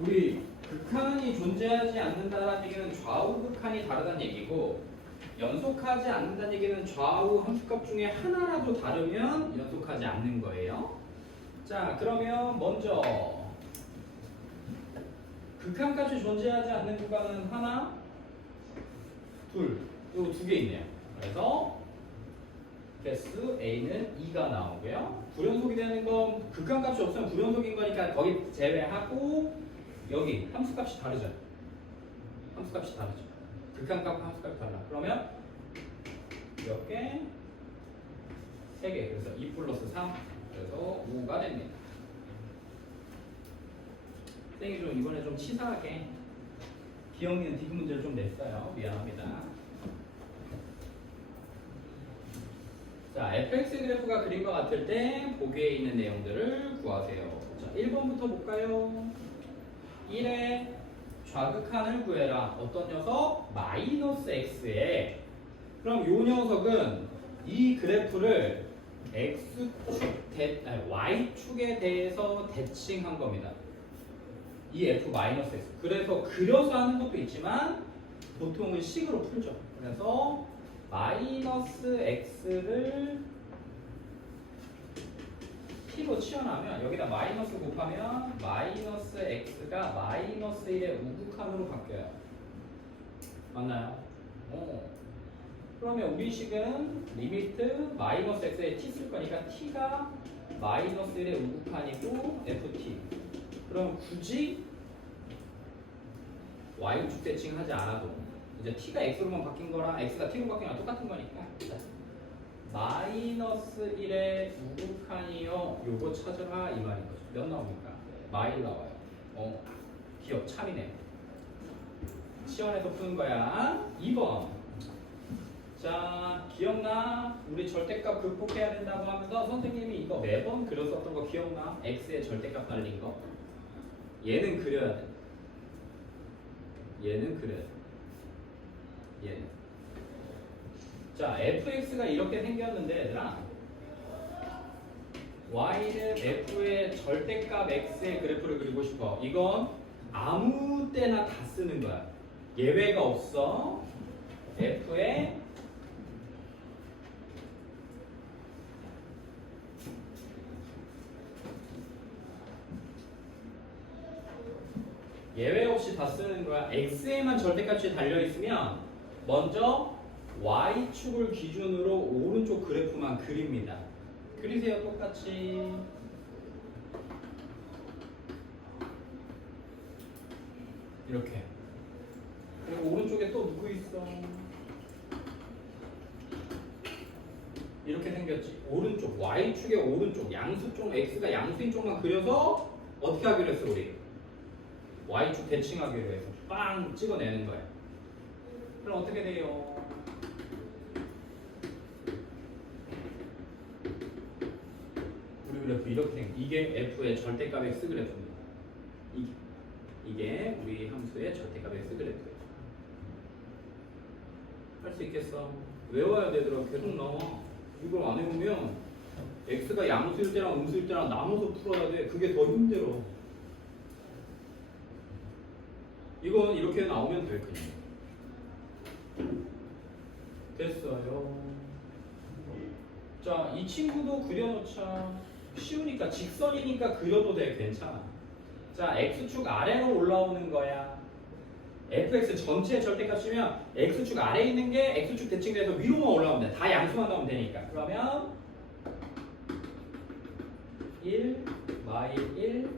우리 극한이 존재하지 않는다는 얘기는 좌우 극한이 다르다는 얘기고 연속하지 않는다는 얘기는 좌우 함수값 중에 하나라도 다르면 연속하지 않는 거예요. 자, 그러면 먼저 극한값이 존재하지 않는 구간은 하나, 둘, 요 두 개 있네요. 그래서 개수 A는 2가 나오고요. 불연속이 되는 건 극한값이 없으면 불연속인 거니까 거기 제외하고 여기 함수값이 다르죠. 함수값이 다르죠. 극한값과 함수값이 달라. 그러면 몇 개? 3개. 그래서 2 플러스 3. 그래서 5가 됩니다. 선생님이 좀 이번에 좀 치사하게 기억니은 디귿 문제를 좀 냈어요. 미안합니다. 자, fx 그래프가 그린 것 같을 때 보기에 있는 내용들을 구하세요. 자, 1번부터 볼까요? 1의 좌극한을 구해라. 어떤 녀석? 마이너스 x에. 그럼 이 녀석은 이 그래프를 y축에 대해서 대칭한 겁니다. 이 f 마이너스 x. 그래서 그려서 하는 것도 있지만 보통은 식으로 풀죠. 그래서 마이너스 x를 t로 치환하면 여기다 마이너스 곱하면 마이너스 x가 마이너스 1의 우극한으로 바뀌어요. 맞나요? 그러면 우리 식은 리미트 마이너스 x에 t 쓸 거니까 t가 마이너스 1의 우극한이고 ft. 그럼 굳이 y축 대칭하지 않아도 이제 t가 x로만 바뀐 거랑 x가 t로 바뀐 거랑 똑같은 거니까 마이너스 1의 우극한이요 요거 찾으라 이 말인 거죠. 몇 나옵니까? 마일 나와요. 기억 참이네. 치환해서 푸는 거야. 2번. 자, 기억나? 우리 절대값 극복해야 된다고 하면서 선생님이 이거 매번 그렸었던 거 기억나? x의 절대값 날린 거. 얘는 그려야 돼. 얘는 그려야 돼. 얘는. 자, fx가 이렇게 생겼는데 얘들아 y는 f의 절대값 x의 그래프를 그리고 싶어. 이건 아무 때나 다 쓰는 거야. 예외가 없어. f의 예외 없이 다 쓰는 거야. x에만 절대값이 달려있으면 먼저 y축을 기준으로 오른쪽 그래프만 그립니다. 그리세요. 똑같이. 이렇게. 그리고 오른쪽에 또 누구 있어? 이렇게 생겼지. 오른쪽 y축의 오른쪽 양수 쪽 x가 양수인 쪽만 그려서 어떻게 하기로 했어 우리? y축 대칭하기로 해서 빵 찍어내는 거야. 그럼 어떻게 돼요? 우리 그래프 이렇게 이게 f의 절대값 x 그래프입니다. 이게 우리 함수의 절대값 x 그래프예요. 할 수 있겠어? 외워야 되더라. 계속 나와. 이걸 안 해보면 x가 양수일 때랑 음수일 때랑 나눠서 풀어야 돼. 그게 더 힘들어. 이건 이렇게 나오면 될 거예요. 됐어요. 자, 이 친구도 그려놓자. 쉬우니까 직선이니까 그려도 돼. 괜찮아. 자, x축 아래로 올라오는 거야. fx 전체 절대값이면 x축 아래에 있는 게 x축 대칭돼서 위로만 올라오면 돼. 다 양수만 나오면 되니까. 그러면 1, 마일 1,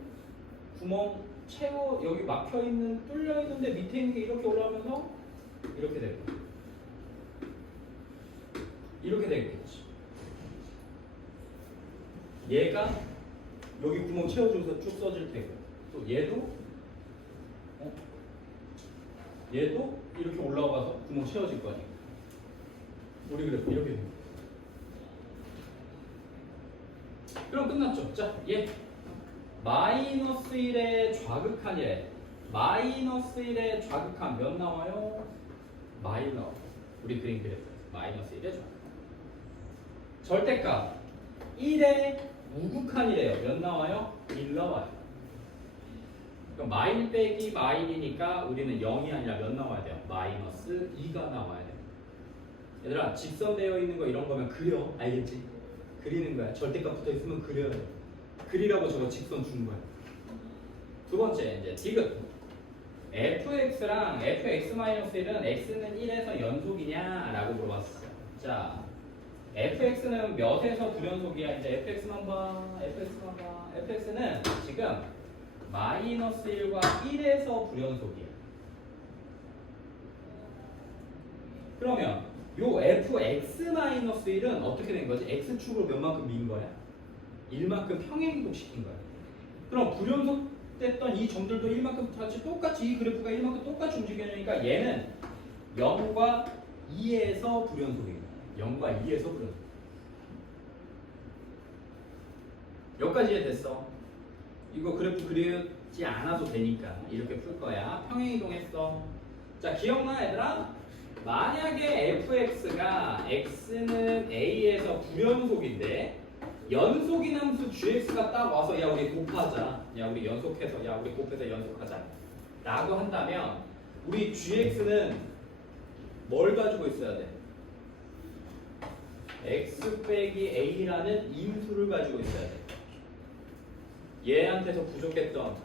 구멍 채워 여기 막혀 있는 뚫려 있는데 밑에 있는 게 이렇게 올라오면서 이렇게 될 거야. 이렇게 되겠지. 얘가 여기 구멍 채워주면서 쭉 써질 테고 또 얘도 이렇게 올라가서 구멍 채워질 거 아니야. 우리 그래프 이렇게 돼. 그럼 끝났죠. 자, 얘 마이너스 1의 좌극한이래. 마이너스 1의 좌극한 몇 나와요? 마일 나와요. 우리 그린 그래프 마이너스 1의 좌극한. 절대값 1의 우극한이래요. 몇 나와요? 1 나와요. 그럼 마일 빼기 마일이니까 우리는 0이 아니라 몇 나와야 돼요? 마이너스 2가 나와야 돼요. 얘들아 직선되어 있는 거 이런 거면 그려. 알겠지? 그리는 거야. 절대값 붙어 있으면 그려요. 그리라고 저거 직선 준 거야. 두 번째 이제 디귿. fx랑 fx-1은 x는 1에서 연속이냐라고 물어봤어요. 자, fx는 몇에서 불연속이야? 이제 fx만 봐. fx는 지금 마이너스 1과 1에서 불연속이야. 그러면 요 fx-1은 어떻게 된 거지? x축으로 몇 만큼 민 거야? 1만큼 평행이동 시킨 거야. 그럼 불연속됐던 이 점들도 1만큼 똑같이 이 그래프가 1만큼 똑같이 움직여지니까 얘는 0과 2에서 불연속입니다. 0과 2에서 불연속. 여기까지 이해됐어? 이거 그래프 그리지 않아도 되니까 이렇게 풀 거야. 평행이동했어. 자, 기억나 얘들아? 만약에 fx가 x는 a에서 불연속인데 연속인 함수 gx가 딱 와서 야 우리 곱하자, 야 우리 연속해서 야 우리 곱해서 연속하자 라고 한다면 우리 gx는 뭘 가지고 있어야 돼? x 빼기 a라는 임수를 가지고 있어야 돼. 얘한테서 부족했던.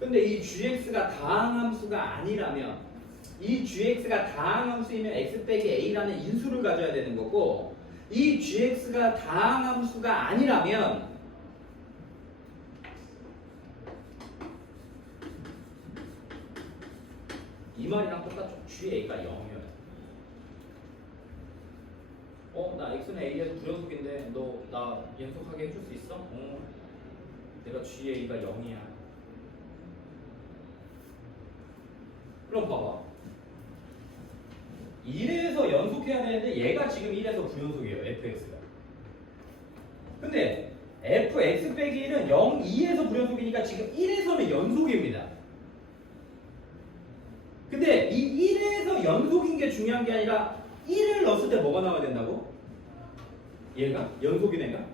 근데 이 gx가 다항함수가 아니라면, 이 gx가 다항함수이면 x 빼기 a라는 인수를 가져야 되는 거고, 이 gx가 다항함수가 아니라면 이 말이랑 똑같죠. ga가 0이어야 돼. 나 x는 a에서 불연속인데 너 나 연속하게 해줄 수 있어? 내가 ga가 0이야. 그럼 봐봐. 1에서 연속해야 되는데 얘가 지금 1에서 불연속이에요. fx가. 근데 fx 빼기 1은 0, 2에서 불연속이니까 지금 1에서는 연속입니다. 근데 이 1에서 연속인 게 중요한 게 아니라 1을 넣었을 때 뭐가 나와야 된다고? 얘가? 연속인 애가?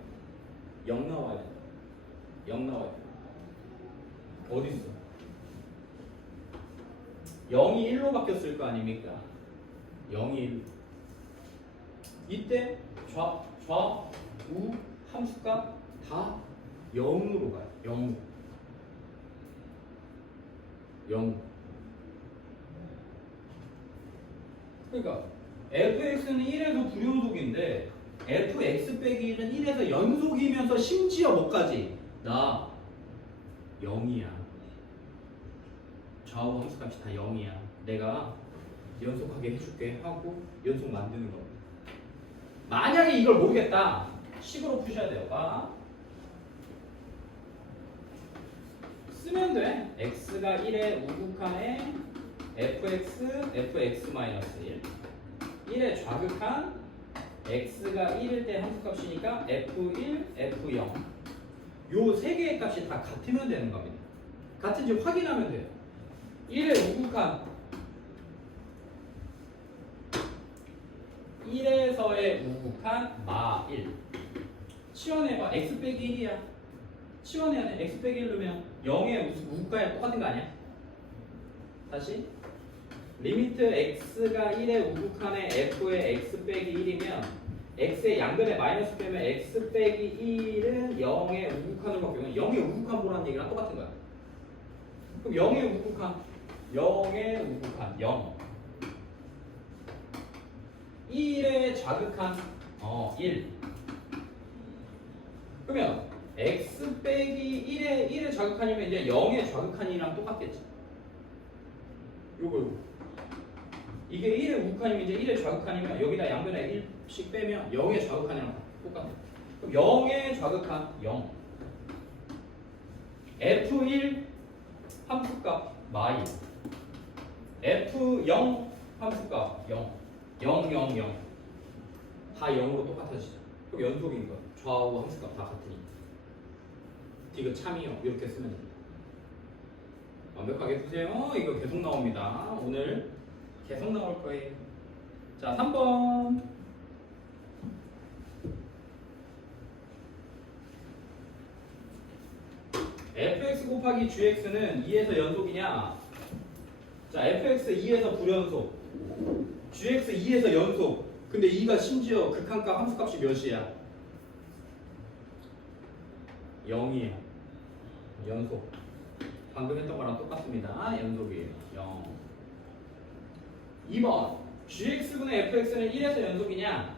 0 나와야 된다. 0 나와야 된다. 어디 있어? 0이 1로 바뀌었을 거 아닙니까? 0이 1. 이때 우 함수가 다 0으로 가요. 0. 0. 그러니까 fx는 1에서 불연속인데 fx 빼기 1은 1에서 연속이면서 심지어 뭐까지? 나 0이야. 좌우 함수값이 다 0이야. 내가 연속하게 해줄게 하고 연속 만드는 겁니다. 만약에 이걸 모르겠다. 식으로 푸셔야 돼요. 봐. 쓰면 돼. x가 1의 우극한에 fx-1 1의 좌극한 x가 1일 때 함수값이니까 f1, f0 요 세 개의 값이 다 같으면 되는 겁니다. 같은지 확인하면 돼요. 1의 우극한 1에서의 우극한 마1 치환해봐. x 빼기 1이야. 치환해야 돼. x 빼기 1 넣으면 0의 우극한이랑 똑같은 거 아니야? 다시 리미트 x가 1의 우극한에 f의 x 빼기 1이면 x의 양변에 마이너스 빼면 x 빼기 1은 0의 우극한으로 바뀌면 0의 우극한 보라는 얘기랑 똑같은 거야. 그럼 0의 우극한 0 1의 좌극한 1 그러면 x 빼기 1의 좌극한이면 이제 0의 좌극한이랑 똑같겠지. 요거 이게 1의 우극한이면 이제 1의 좌극한이면 여기다 양변에 1씩 빼면 0의 좌극한이랑 똑같아. 그럼 0의 좌극한 0 f1 함수값 마이 f0 함수값 0 다 0으로 똑같아지죠. 그럼 연속인 거야. 좌우 함수값 다 같으니까. 디귿 참이요. 이렇게 쓰면 됩니다. 완벽하게 푸세요. 이거 계속 나옵니다. 오늘 계속 나올 거예요. 자, 3번. fx 곱하기 gx는 2에서 연속이냐? 자, fx 2에서 불연속, gx 2에서 연속. 근데 2가 심지어 극한값 함수값이 몇이야? 0이에요. 연속. 방금 했던 거랑 똑같습니다. 연속이에요. 0. 2번 gx분의 fx는 1에서 연속이냐?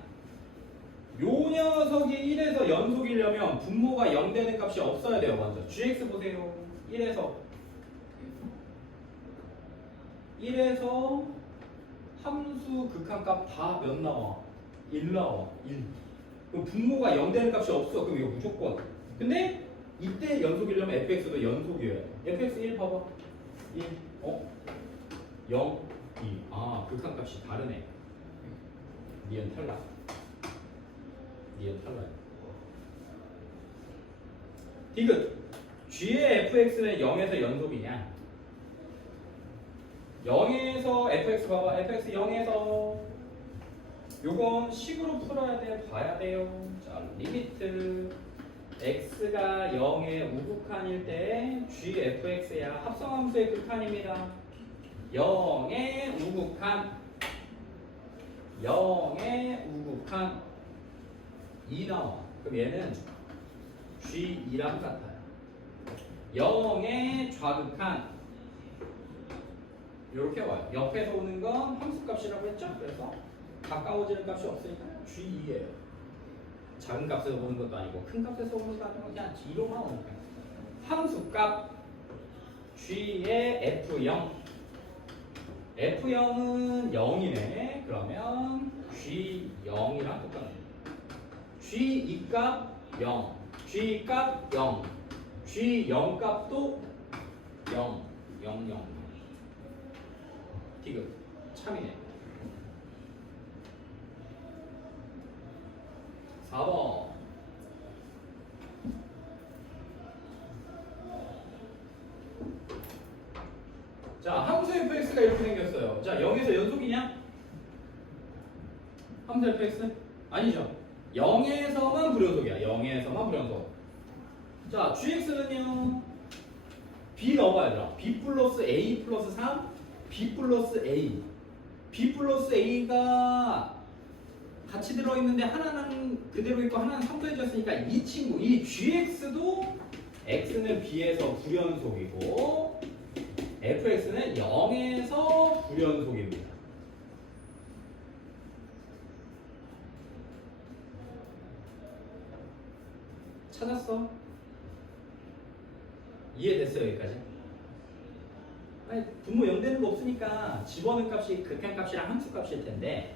요 녀석이 1에서 연속이려면 분모가 0 되는 값이 없어야 돼요. 먼저 gx 보세요. 1에서 함수 극한값 다 몇 나와? 1 나와. 1. 그럼 분모가 0 되는 값이 없어. 그럼 이거 무조건. 근데 이때 연속이려면 fx도 연속이에요. fx 1 봐봐. 1. 0. 2. 아, 극한값이 다르네. 니은 탈락. 니은 탈락. 디귿. g의 fx는 0에서 연속이냐? 0에서 fx 봐봐. fx 0에서 요건 식으로 풀어야 돼. 봐야 돼요. 자, 리미트 x가 0의 우극한일 때 gfx야. 합성함수의 극한입니다. 0의 우극한 0의 우극한 2 나와. 그럼 얘는 g2랑 같아요. 0의 좌극한 이렇게 와요. 옆에서 오는 건 함수값이라고 했죠? 그래서 가까워지는 값이 없으니까 g2예요. 작은 값에서 오는 것도 아니고 큰 값에서 오는 것도 아니고 그냥 g로만 오는 거예요. 함수값 g의 f0. f0은 0이네. 그러면 g0이랑 똑같네. g2 값 0, g 값 0, g0 값도 0, 0, 0. 디귿. 참이네. 4번. 자, 함수 fx가 이렇게 생겼어요. 자, 0에서 연속이냐? 함수 fx? 아니죠. 0에서만 불연속이야. 0에서만 불연속. 자, gx는요. b 넣어봐 얘들아. b 플러스 a 플러스 3, b 플러스 a. b 플러스 a가 같이 들어있는데 하나는 그대로 있고 하나는 섭도해졌으니까 이 친구, 이 gx도 x는 b에서 불연속이고 fx는 0에서 불연속입니다. 찾았어? 이해됐어요 여기까지? 아니, 분모 0 되는 거 없으니까 집어넣은 값이 극한값이랑 함수값일 텐데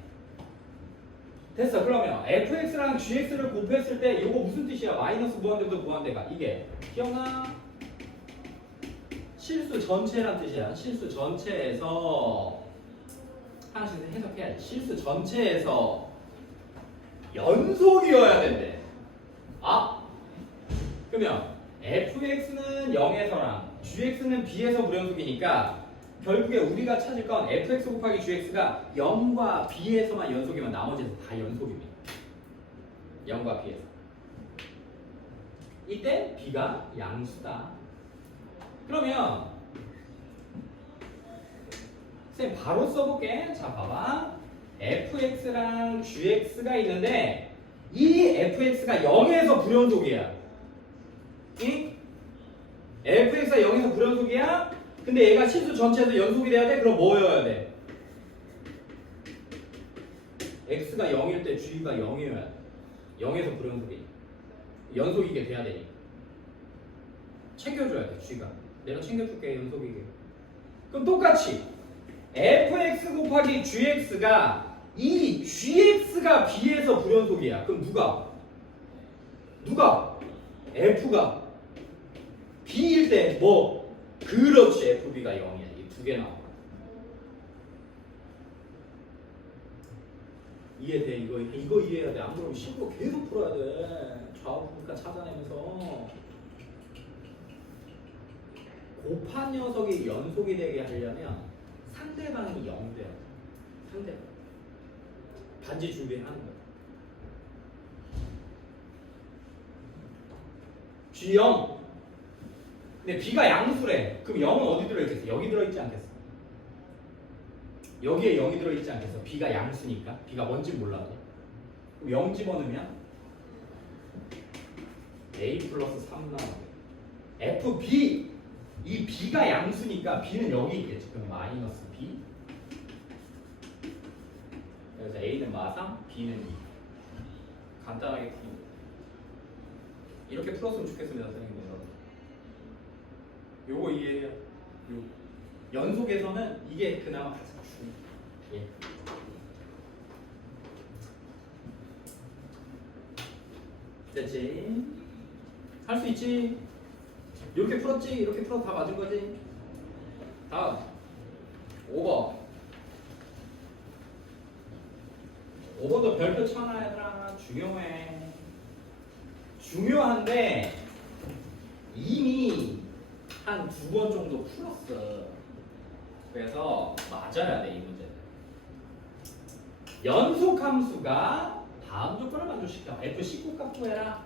됐어. 그러면 fx랑 gx를 곱했을 때 이거 무슨 뜻이야? 마이너스 무한대부터 무한대가 이게 기억나? 실수 전체란 뜻이야. 실수 전체에서 하나씩 해석해야지. 실수 전체에서 연속이어야 된대. 아, 그러면 fx는 0에서랑 gx는 b에서 불연속이니까 결국에 우리가 찾을 건 fx 곱하기 gx가 0과 b에서만 연속이면 나머지는 다 연속입니다. 0과 b에서. 이때 b가 양수다. 그러면 쌤 바로 써볼게. 자, 봐봐. fx랑 gx가 있는데 이 fx가 0에서 불연속이야. 응? fx가 0에서 불연속이야? 근데 얘가 실수 전체에서 연속이 돼야 돼? 그럼 뭐여야 돼? x가 0일 때 g가 0이어야 돼. 0에서 불연속이. 연속이게 돼야 되니까. 챙겨줘야 돼, g가. 내가 챙겨줄게, 연속이게. 그럼 똑같이 fx 곱하기 gx가 이 gx가 b에서 불연속이야. 그럼 누가? f가 b일 때 뭐? 그렇지, fb가 0이야. 이 두 개 나와. 이해돼? 이거 이해해야 돼. 안 그러면 식으로 계속 풀어야 돼. 좌우극한 찾아내면서. 곱한 녀석이 연속이 되게 하려면 상대방이 0 돼요. 상대방. 반지 준비하는 거야. G0 근데 b가 양수래. 그럼 0은 어디 들어있겠어? 여기 들어있지 않겠어? 여기에 0이 들어있지 않겠어? b가 양수니까. b가 뭔지 몰라도. 그럼 0 집어넣으면 a 플러스 3 나오고 fb 이 b가 양수니까 b는 여기 있겠지. 그럼 마이너스 b. 그래서 a는 마3, b는 2. 간단하게 풀. 이렇게 풀었으면 좋겠습니다, 선생님들. 요거 이해해요. 요 연속에서는 이게 그나마 가장 중요해요. 예. 됐지? 할 수 있지? 이렇게 풀었지? 이렇게 풀어도 다 맞은 거지? 다음 5번 5번도 별표 쳐놔 얘들아. 중요해. 중요한데 이미 한 2번 정도 풀었어. 그래서 맞아야 돼 이 문제는. 연속함수가 다음 조건을 만족시켜. F19 값 구해라.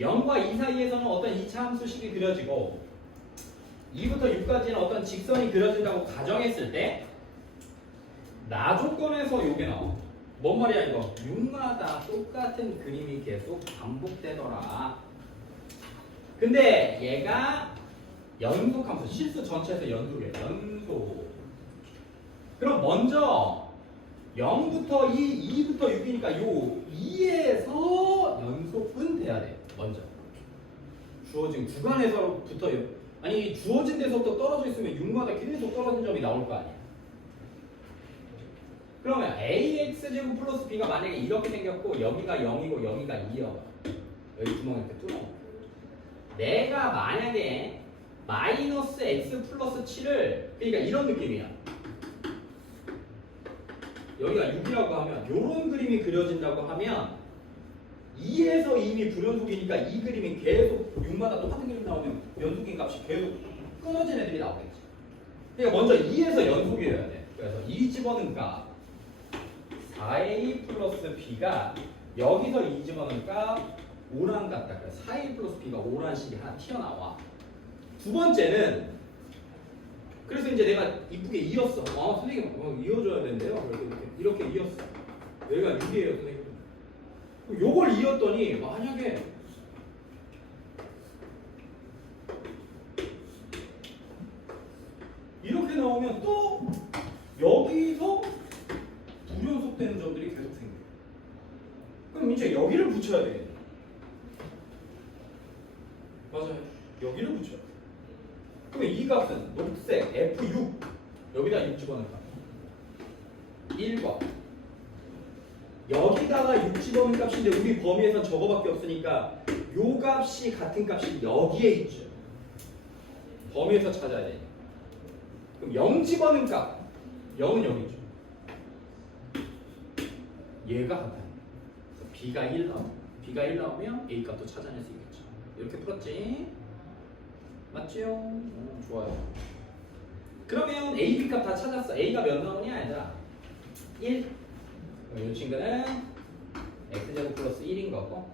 0과 2 사이에서는 어떤 2차 함수식이 그려지고 2부터 6까지는 어떤 직선이 그려진다고 가정했을 때 나 조건에서 요게 나와. 뭔 말이야 이거? 6마다 똑같은 그림이 계속 반복되더라. 근데 얘가 연속함수, 실수 전체에서 연속이에요. 연속. 그럼 먼저 0부터 2, 2부터 6이니까 요 2에서 연속은 돼야 돼. 먼저 주어진 구간에서부터 아니 주어진 데서부터 떨어져 있으면 6마다 계속 떨어진 점이 나올 거 아니야. 그러면 ax 제곱 플러스 b가 만약에 이렇게 생겼고 여기가 0이고 여기가 2여. 여기 구멍 이렇게 뚫어. 내가 만약에 마이너스 x 플러스 7을 그러니까 이런 느낌이야. 여기가 6이라고 하면 이런 그림이 그려진다고 하면 2에서 이미 불연속이니까 이 그림이 계속 6마다 똑같은 그림 나오면 연속인 값이 계속 끊어진 애들이 나오겠지. 그러니까 먼저 2에서 연속이어야 돼. 그래서 2 집어넣은 값 4a 플러스 b가 여기서 2 집어넣은 값 5란 같다. 그래서 4a 플러스 b가 5란식이 하나 튀어나와. 두 번째는 그래서 이제 내가 이쁘게 이었어. 선생님 이어줘야 된대요. 이렇게 이었어. 여기가 6이에요, 선생님. 요걸 이었더니 만약에 이렇게 나오면 또 여기서 불연속되는 점들이 계속 생겨. 그럼 이제 여기를 붙여야 되겠네. 맞아요. 여기를 붙여야 돼. 그러면 이 값은 녹색 F6 여기다 6 집어넣을까? 1과 여기다가 6 집어넣은 값인데 우리 범위에선 저거밖에 없으니까 요 값이 같은 값이 여기에 있죠. 범위에서 찾아야 돼. 그럼 0 집어넣은 값 0은 여기 있죠. 얘가 같아요. 그래서 B가 1 나오면 B가 1 나오면 A 값도 찾아낼 수 있겠죠. 이렇게 풀었지? 맞지요? 좋아요. 그러면 A, B 값 다 찾았어. A가 몇 나오냐 얘들아? 1. 그럼 이 친구는 X제곱 플러스 1인 거고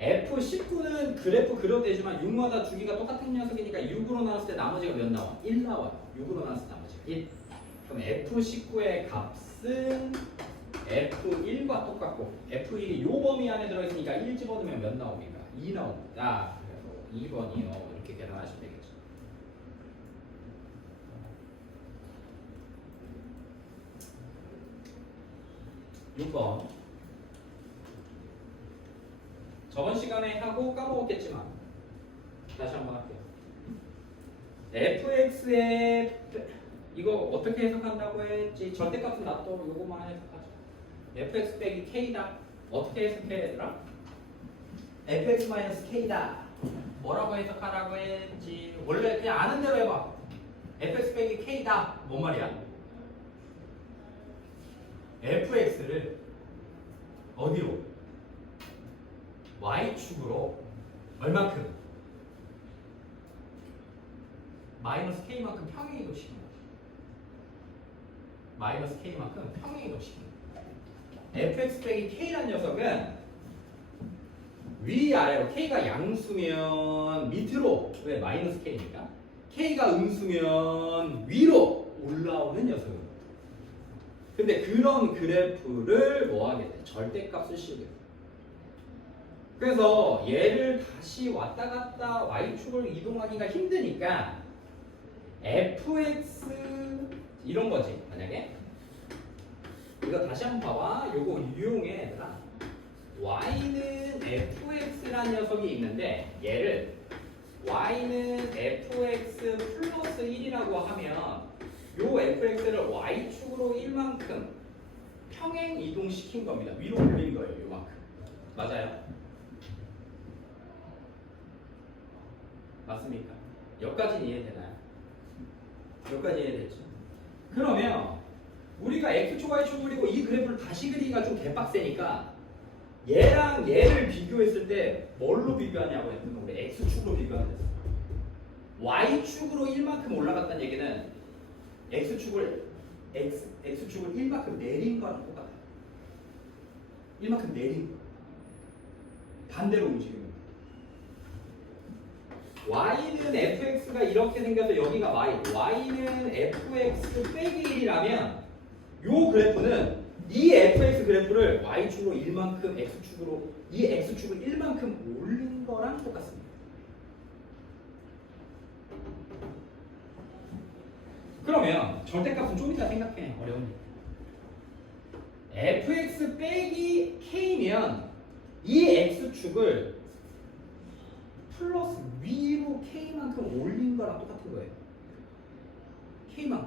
F19는 그래프 그려도 되지만 6마다 주기가 똑같은 녀석이니까 6으로 나눴을 때 나머지가 몇 나와? 1 나와요. 6으로 나눴을 때 나머지가 1. 그럼 F19의 값은 F1과 똑같고 F1이 요 범위 안에 들어있으니까 1 집어넣으면 몇 나옵니까? 2 나옵니다. 그래서 2번이요. 이렇게 계산하시면 되겠죠. 육 6번 저번 시간에 하고 까먹었겠지만 다시 한번 할게요. fx의 이거 어떻게 해석한다고 했지? 절대값은 놔둬. 요거만 해석하자. fx 빼기 k다. 어떻게 해석해 얘들아? fx 마이너스 k다. 뭐라고 해석하라고 했지? 원래 그냥 아는 대로 해봐. fx 빼기 k다. 뭔 말이야? fx를 어디로? y축으로 얼만큼? 마이너스 k만큼 평행이동시키는 거지. 마이너스 k만큼 평행이동시키는 거지. fx 빼기 k라는 녀석은 위아래로 k가 양수면 음수면 밑으로, 왜 마이너스 k니까 k가 음수면 위로 올라오는 녀석입니다. 근데 그런 그래프를 뭐 하게 돼? 절대값을 씌우게 돼. 그래서 얘를 다시 왔다 갔다 y축을 이동하기가 힘드니까 fx 이런 거지. 만약에 이거 다시 한번 봐봐. 요거 유용해 얘들아. y는 fx라는 녀석이 있는데 얘를 y는 fx 플러스 1이라고 하면 요 fx를 y축으로 1만큼 평행 이동시킨 겁니다. 위로 올린 거예요. 요만큼. 맞아요? 맞습니까? 여기까지는 이해되나요? 여기까지 이해됐죠? 그러면 우리가 x축, y축 그리고 이 그래프를 다시 그리기가 좀 개빡세니까 얘랑 얘를 비교했을 때 뭘로 비교하냐고 했더니 우리 x축으로 비교하는 거예요. y축으로 1만큼 올라갔다는 얘기는 x축을 1만큼 내린 거랑 똑같아요. 1만큼 내린 거. 반대로 움직이는 거. y는 fx가 이렇게 생겨서 여기가 y는 fx 빼기 1이라면 요 그래프는 이 fx 그래프를 y축으로 1만큼 x축으로 이 x축을 1만큼 올린 거랑 똑같습니다. 그러면 절대값은 좀 이따 생각해. 어려우니까. fx 빼기 k면 이 x축을 플러스 위로 k만큼 올린 거랑 똑같은 거예요.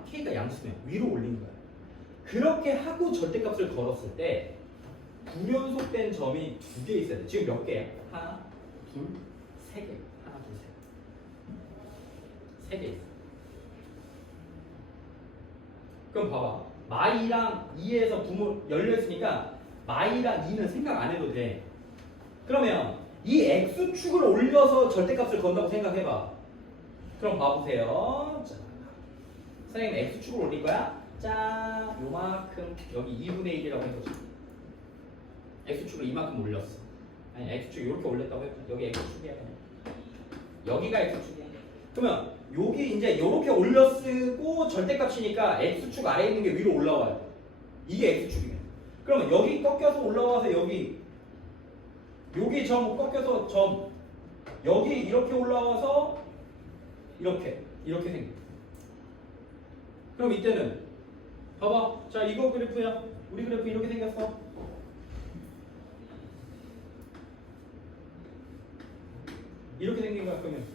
k가 양수면 위로 올린 거예요. 그렇게 하고 절대값을 걸었을 때 불연속된 점이 2개 있어야 돼. 지금 몇 개야? 하나, 둘, 세 개. 하나, 둘, 세 개. 3개 있어. 그럼 봐봐. 마이랑 2에서 부모 열려있으니까 마이랑 2는 생각 안 해도 돼. 그러면 이 x축을 올려서 절대값을 건다고 생각해봐. 그럼 봐보세요. 자, 선생님 x축을 올릴 거야? 자, 요만큼 여기 2분의 1이라고 해보자. x축을 이만큼 올렸어. 아니 x축 이렇게 올렸다고 해보자. 여기 x축이야. 여기가 x축이야. 그러면 여기 이제 요렇게 올려쓰고 절대값이니까 x축 아래에 있는 게 위로 올라와요. 이게 x축이네. 그러면 여기 꺾여서 올라와서 여기 꺾여서 점 여기 이렇게 올라와서 이렇게 생겨. 그럼 이때는 봐봐. 자, 이거 그래프야. 우리 그래프 이렇게 생겼어. 이렇게 생긴 거야. 그러면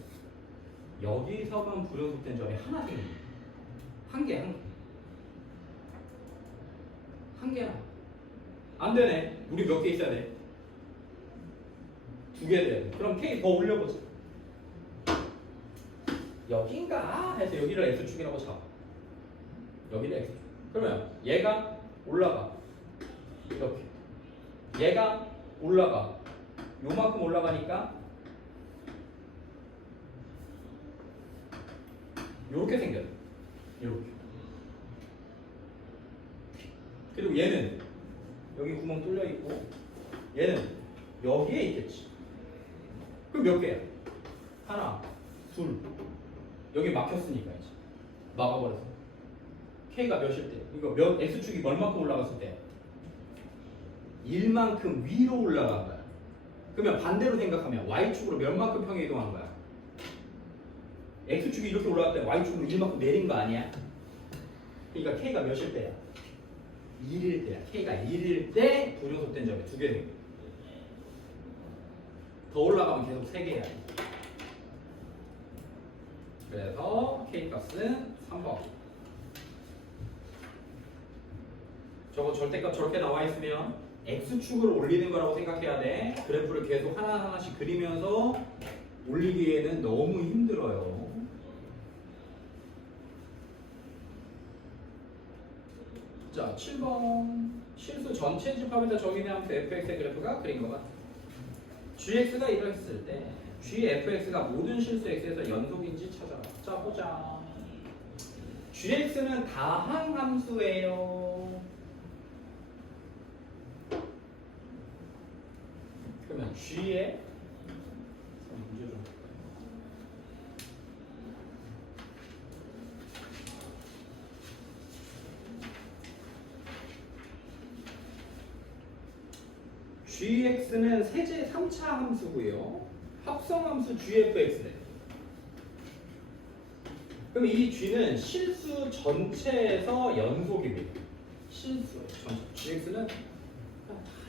여기서만 불연속된 점이 하나 생긴 거야. 한 개야. 안 되네. 우리 몇 개 있어야 돼? 2개 돼야 돼. 그럼 K 더 올려보자. 여긴가 해서 여기를 X축이라고 잡아. 여기를 X축. 그러면 얘가 올라가. 이렇게. 얘가 올라가. 요만큼 올라가니까 요렇게 생겨요. 요렇게. 그리고 얘는 여기 구멍 뚫려 있고 얘는 여기에 있겠지. 그럼 몇 개야? 하나, 둘. 여기 막혔으니까 이제 막아버렸어. K가 몇일 때? 이거 몇 X축이 얼마큼 올라갔을 때? 1만큼 위로 올라간 거야. 그러면 반대로 생각하면 Y축으로 몇만큼 평행 이동한 거야? X축이 이렇게 올라갈 때 Y축으로 1만큼 내린 거 아니야? 그러니까 K가 몇일 때야? 1일 때야. K가 1일 때 불연속된 점이 2개 생겨. 더 올라가면 계속 3개야. 그래서 K값은 3번. 저거 절대값 저렇게 나와 있으면 X축을 올리는 거라고 생각해야 돼. 그래프를 계속 하나하나씩 그리면서 올리기에는 너무 힘들어요. 자, 7번. 실수 전체 집합에다 정의된 함수 fx의 그래프가 그린 것 같아. gx가 이랬을 때 gfx가 모든 실수 x에서 연속인지 찾아라. 자, 보자. gx는 다항 함수예요. 그러면 g의 문제 좀 gx는 세제 3차 함수고요. 합성함수 gfx네. 그럼 이 g는 실수 전체에서 연속입니다. 실수 전체. gx는 다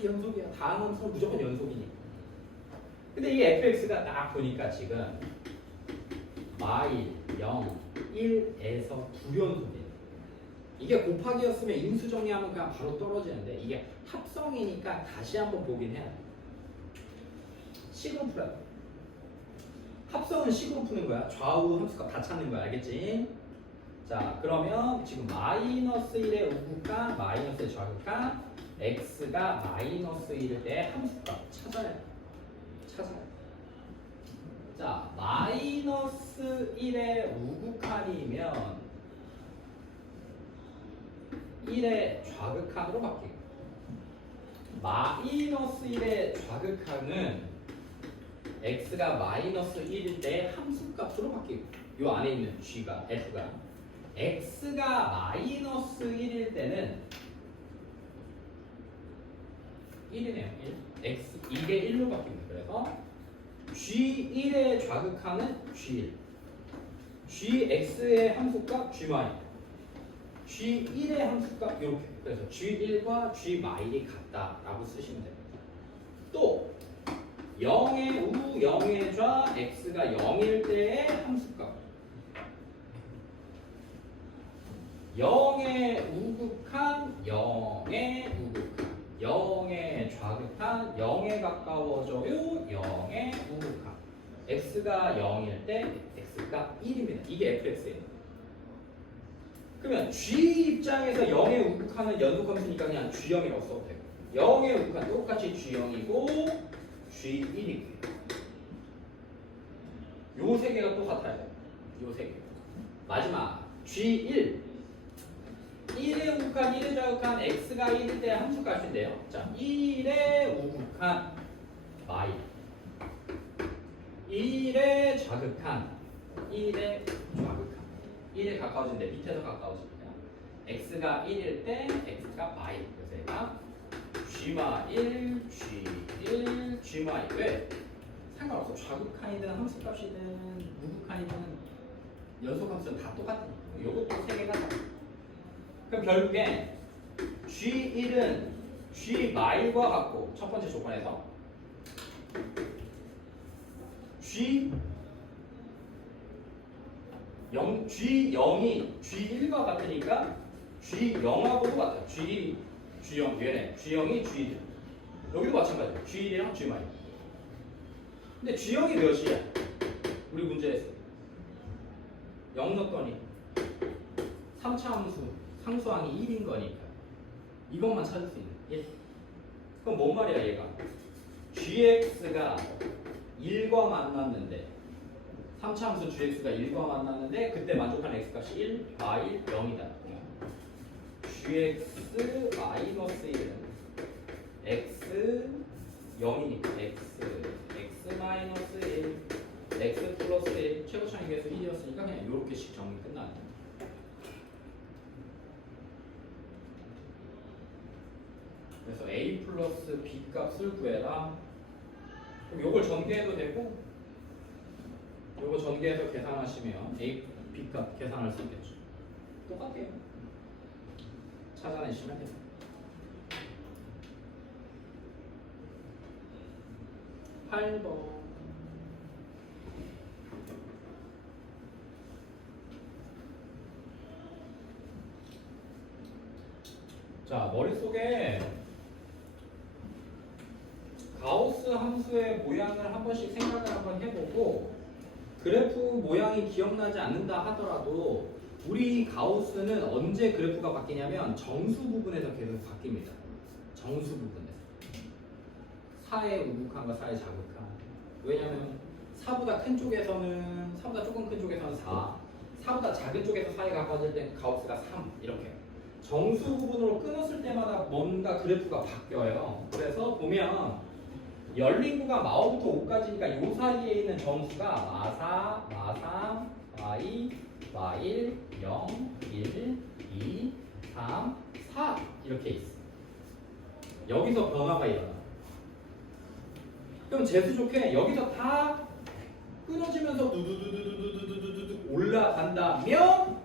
연속이야. 다음 함수는 무조건 연속이니까. 근데 이 fx가 딱 보니까 지금 마일 0, 1에서 2연속이에요. 이게 곱하기였으면 인수 정리하면 그냥 바로 떨어지는데 이게 합성이니까 다시 한번 보긴 해야 돼. 식으로 풀어야 돼. 합성은 식으로 푸는 거야. 좌우 함수값 다 찾는 거야. 알겠지? 자, 그러면 지금 마이너스 1의 우극한, 마이너스의 좌극한, x가 마이너스 1일 때 함수값 찾아야 돼. 찾아야 돼. 자, 마이너스 1의 우극한이면 1의 좌극한으로 바뀌고 마이너스 1의 좌극한은 x가 마이너스 1일 때 함수값으로 바뀌고 요 안에 있는 g가 f가 x가 마이너스 1일 때는 1이네요. 1. x 이게 1로 바뀝니다. 그래서 g1의 좌극한은 g1 gx의 함수값 g g1의 함수값 이렇게. 그래서 g1과 g-이 같다라고 쓰시면 됩니다. 또 0의 우, 0의 좌, x가 0일 때의 함수값 0의 우극한, 0의 우극한 0의 좌극한, 0에 가까워져요, 0의 우극한 x가 0일 때 x가 1입니다. 이게 fx예요. 그러면 g 입장에서 0의 우극한은 연속함수니까 그냥 g0이라고 써도 되고 0의 우극한 똑같이 g0이고 g1이고 요 세 개가 똑같아야 돼요. 요 세 개. 마지막 g1 1의 우극한, 1의 좌극한 x가 1일 때 함수값인데요. 자, 1의 우극한 마이 1의 좌극한 1의 좌극한 1에 가까워진대. 밑에서 가까워집니다. x가 1일 때 x가 마이. 그래서 얘가 g1, g1, g 왜? 상관없어. 좌극한이든 함수값이든 우극한이든 연속함수는 다 똑같으니까. 요것도 세 개가 다. 그럼 결국에 g1은 g-과 같고 첫 번째 조건에서 G0이 G1과 같으니까 G0하고도 같아. G0 얘네 G0이 G1 여기도 마찬가지야. G1이랑 G-. 근데 G0이 몇이야? 우리 문제에서 0 넣었더니 3차 함수 상수항이 1인 거니까 이것만 찾을 수 있는 1. 그럼 뭔 말이야 얘가? GX가 1과 만났는데 3차 함수 gx가 1과 만났는데 그때 만족하는 x값이 1, y 0이다. gx 마이너스 1은 x 0이니까 x 마이너스 1, x 플러스 1 최고차이 계수 1이었으니까 그냥 이렇게씩 정리 끝나네. 그래서 a 플러스 b 값을 구해라. 그럼 요걸 전개해도 되고 요거 전개해서 계산하시면 A, B 값 계산할 수 있겠죠. 똑같아요. 찾아내시면 됩니다. (8번) 자, 머릿속에 가우스 함수의 모양을 한 번씩 생각을 한번 해보고 그래프 모양이 기억나지 않는다 하더라도 우리 가우스는 언제 그래프가 바뀌냐면 정수 부분에서 계속 바뀝니다. 정수 부분에서 4의 우극한과 4의 자극한. 왜냐면 4보다 큰 쪽에서는 4보다 조금 큰 쪽에서는 4 4보다 작은 쪽에서 4에 가까워질 때 가우스가 3 이렇게 정수 부분으로 끊었을 때마다 뭔가 그래프가 바뀌어요. 그래서 보면 열린 구간 마오부터 5까지니까 요 사이에 있는 정수가 마4, 마3, 마2, 마1, 0, 1, 2, 3, 4 이렇게 있어. 여기서 변화가 일어나. 그럼 재수 좋게 여기서 다 끊어지면서 두두두두두두두두두 올라간다면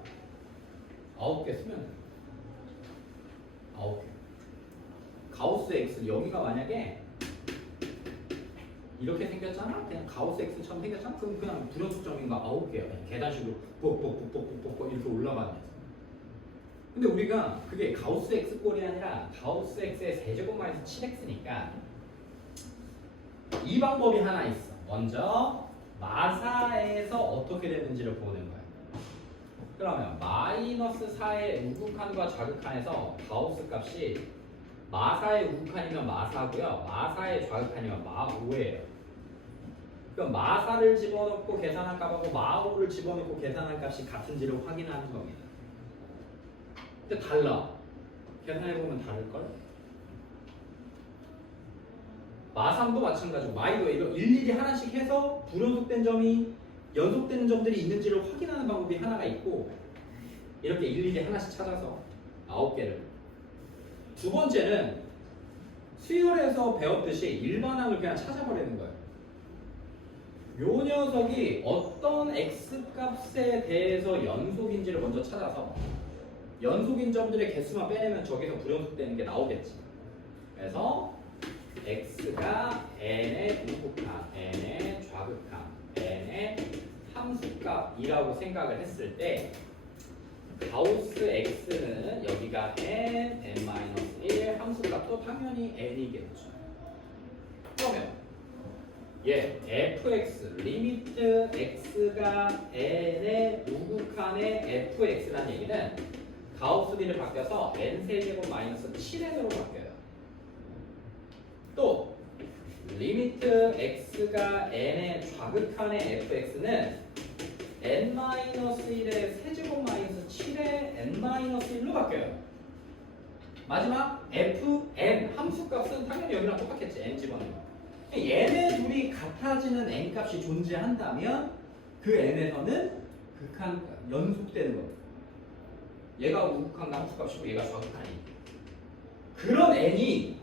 9개 쓰면 돼. 9개. 가우스 X 여기가 만약에 이렇게 생겼잖아? 그냥 가우스 X처럼 생겼잖아? 그럼 그냥 불연속점인가 9개야. 그냥 계단식으로 뽁뽁뽁뽁뽁 이렇게 올라가는 거야. 근데 우리가 그게 가우스 X 꼴이 아니라 가우스 X의 세제곱 마이너스 7X니까 이 방법이 하나 있어. 먼저 마사에서 어떻게 되는지를 보는 거야. 그러면 마이너스 4의 우극한과 좌극한에서 가우스 값이 마사의 우극한이면 마사고요. 마사의 좌극한이면 마5예요. 그럼 마사를 집어넣고 계산한 값하고 마5를 집어넣고 계산한 값이 같은지를 확인하는 겁니다. 근데 달라. 계산해보면 다를걸? 마3도 마찬가지고 마이도 이거 일일이 하나씩 해서 불연속된 점이 연속되는 점들이 있는지를 확인하는 방법이 하나가 있고 이렇게 일일이 하나씩 찾아서 9개를 두 번째는 수열에서 배웠듯이 일반항을 그냥 찾아버리는 거예요. 요 녀석이 어떤 x값에 대해서 연속인지를 먼저 찾아서 연속인 점들의 개수만 빼내면 저기서 불연속되는 게 나오겠지. 그래서 x가 n의 우극항, n의 좌극항, n의 함수값이라고 생각을 했을 때 가우스 x는 여기가 n, n-1 함수값도 당연히 n이겠죠. 그러면 fx 리미트 x가 n의 우극한의 fx라는 얘기는 가우스 D를 바뀌어서 n세제곱 마이너스 7n으로 바뀌어요. 또 리미트 x가 n의 좌극한의 fx는 n-1의 세제곱 마이너스 7의 n-1로 바뀌어요. 마지막 fn 함수값은 당연히 여기랑 똑같겠지. n 집어넣으면 얘네 둘이 같아지는 n 값이 존재한다면 그 n에서는 극한 연속되는 겁니다. 얘가 우극한 함수값이고 얘가 좌극한이니까 그런 n이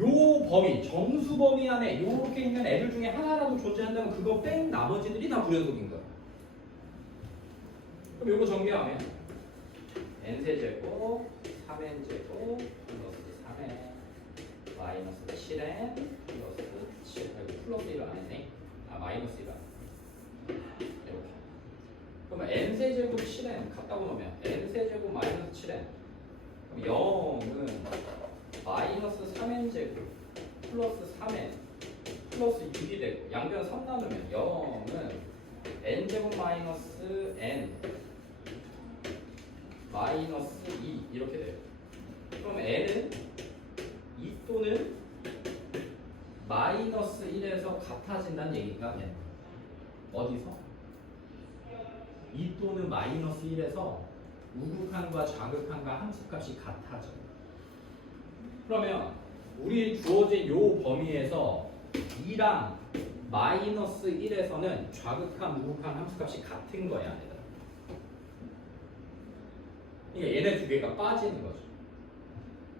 요 범위, 정수 범위 안에 요렇게 있는 애들 중에 하나라도 존재한다면 그거 뺀 나머지들이 다 불연속인 거야. 그럼 요거 정리하면 n세제곱 3n제곱 플러스 3n 마이너스 7n 플러스 7 아이고 플러스 1을 안 했네. 아 마이너스 1을 이렇게. 그러면 n세제곱 7n 갖다고 놓으면 n세제곱 마이너스 7n 그럼 0은 마이너스 3n제곱 플러스 3n 플러스 6이 되고 양변 3 나누면 0은 n제곱 마이너스 n 마이너스 2 이렇게 돼요. 그럼 n은 2 또는 마이너스 1에서 같아진다는 얘기가 되는 거예요. 어디서? 2 또는 마이너스 1에서 우극한과 좌극한과 함수값이 같아져. 그러면 우리 주어진 요 범위에서 2랑 마이너스 1에서는 좌극한, 우극한 함수값이 같은 거야, 얘들아. 그러니까 얘네 두 개가 빠지는 거죠.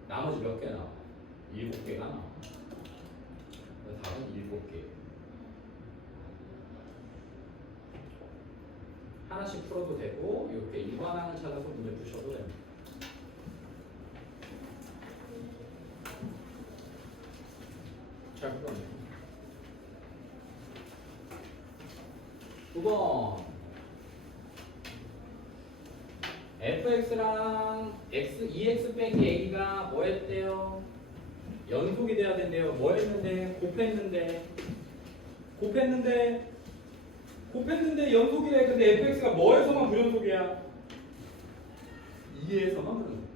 나머지 몇 개 나와? 7개가 나와. 그래서 답은 7개. 하나씩 풀어도 되고 이렇게 일반항을 찾아서 문제 푸셔도 됩니다. 잘 풀었네요. 9번 fx랑 x, 2x 빼기 a가 뭐 했대요? 연속이 돼야 된대요. 뭐 했는데? 곱했는데 연속이래. 근데 fx가 뭐에서만 불연속이야? 2에서만 불연속.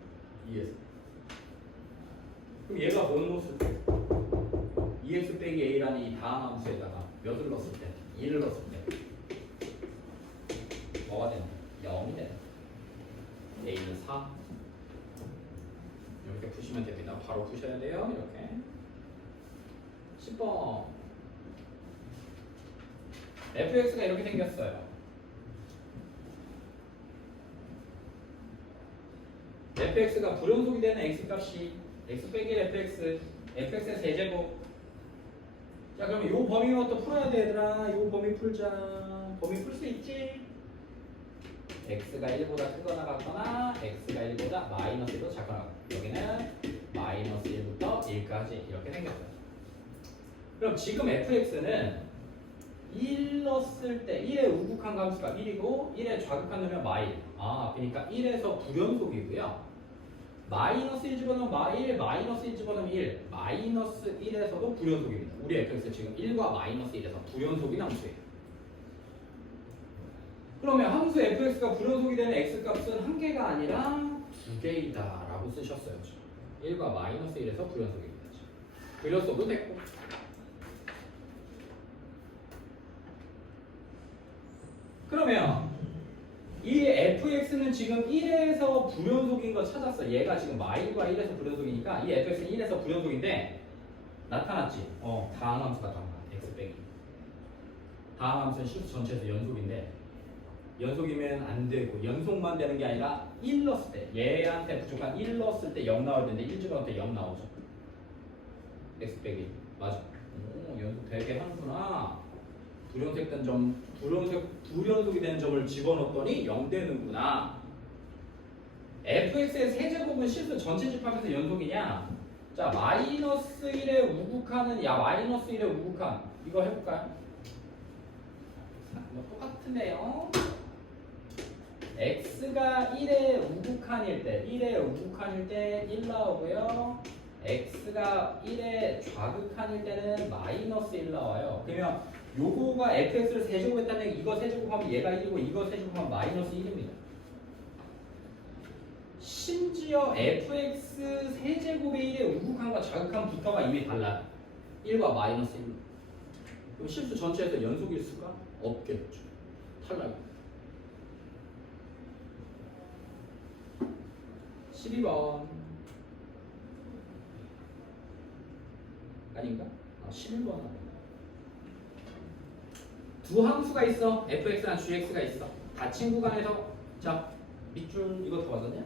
2에서. 그럼 얘가 뭘 넣었을 때? 2x 빼기 a라는 이 다음 함수에다가 몇을 넣었을 때? 2를 넣었을 때 뭐가 되나? 0이 되나? a는 4 이렇게 푸시면 됩니다. 바로 푸셔야 돼요. 이렇게 10번 fx가 이렇게 생겼어요. fx가 불연속이 되는 x값이 x 빼기 fx의 세제곱 자, 그러면 요 범위만 또 풀어야 돼, 얘들아. 요 범위 풀자. 범위 풀 수 있지? x가 1보다 크거나 같거나 x가 1보다 마이너스 1보다 작거나 여기는 마이너스 1부터 1까지 이렇게 생겼어요. 그럼 지금 fx는 1 넣었을 때 1의 우극한 함수가 1이고 1의 좌극한 놈이면 마일. 그러니까 1에서 불연속이고요. 마이너스 1 집어넣으면 1, 마이너스 1 집어넣으면 1, 마이너스 1에서도 불연속입니다. 우리 fx 지금 1과 마이너스 1에서 불연속인 함수예요. 그러면 함수 fx가 불연속이 되는 x값은 한 개가 아니라 두 개이다 라고 쓰셨어요. 1과 마이너스 1에서 불연속입니다. 그렸어도 됐고. 그러면 이 fx는 지금 1에서 불연속인 거 찾았어. 얘가 지금 마일과 1에서 불연속이니까 이 fx는 1에서 불연속인데 나타났지. 다항 함수가 나타나. x 빼기. 다항 함수는 실수 전체에서 연속인데 연속이면 안 되고 연속만 되는 게 아니라 1 넣었을 때 얘한테 부족한 1 넣었을 때 0 나올 텐데 1 집어넣을 때 0 나오죠. x 빼기. 맞아. 연속 되게 하는구나. 불연속이 되는 점을 집어넣었더니 0 되는구나. fx의 세제곱은 실수 전체 집합에서 연속이냐? 자, 마이너스 1의 우극한은 마이너스 1의 우극한 이거 해볼까요? 똑같은데요. x가 1의 우극한일 때 1 나오고요. x가 1의 좌극한일 때는 마이너스 1 나와요. 그러면 요거가 fx를 세제곱했다는 얘기, 이거 세제곱하면 얘가 1이고 이거 세제곱하면 마이너스 1입니다. 심지어 fx 세제곱의 1의 우극한과 좌극한부터가 이미 달라요. 1과 마이너스 1. 그럼 실수 전체에서 연속일 수가 없겠죠. 탈락입니다. 12번 아닌가? 11번 두 함수가 있어. fx랑 gx가 있어. 닫힌 구간에서 자 밑줄 이거 다 맞았냐?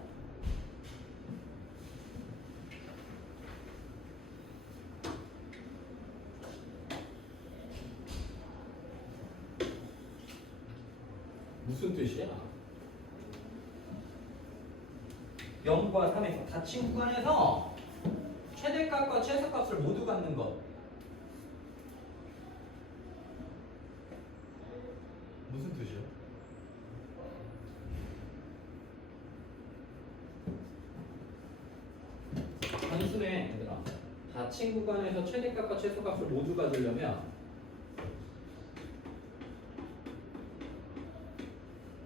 무슨 뜻이야? 0과 3에서 닫힌 구간에서 최대값과 최소값을 모두 갖는 것. 무슨 뜻이야? 단순해 얘들아. 닫힌 구간에서 최대값과 최소값을 모두 가지려면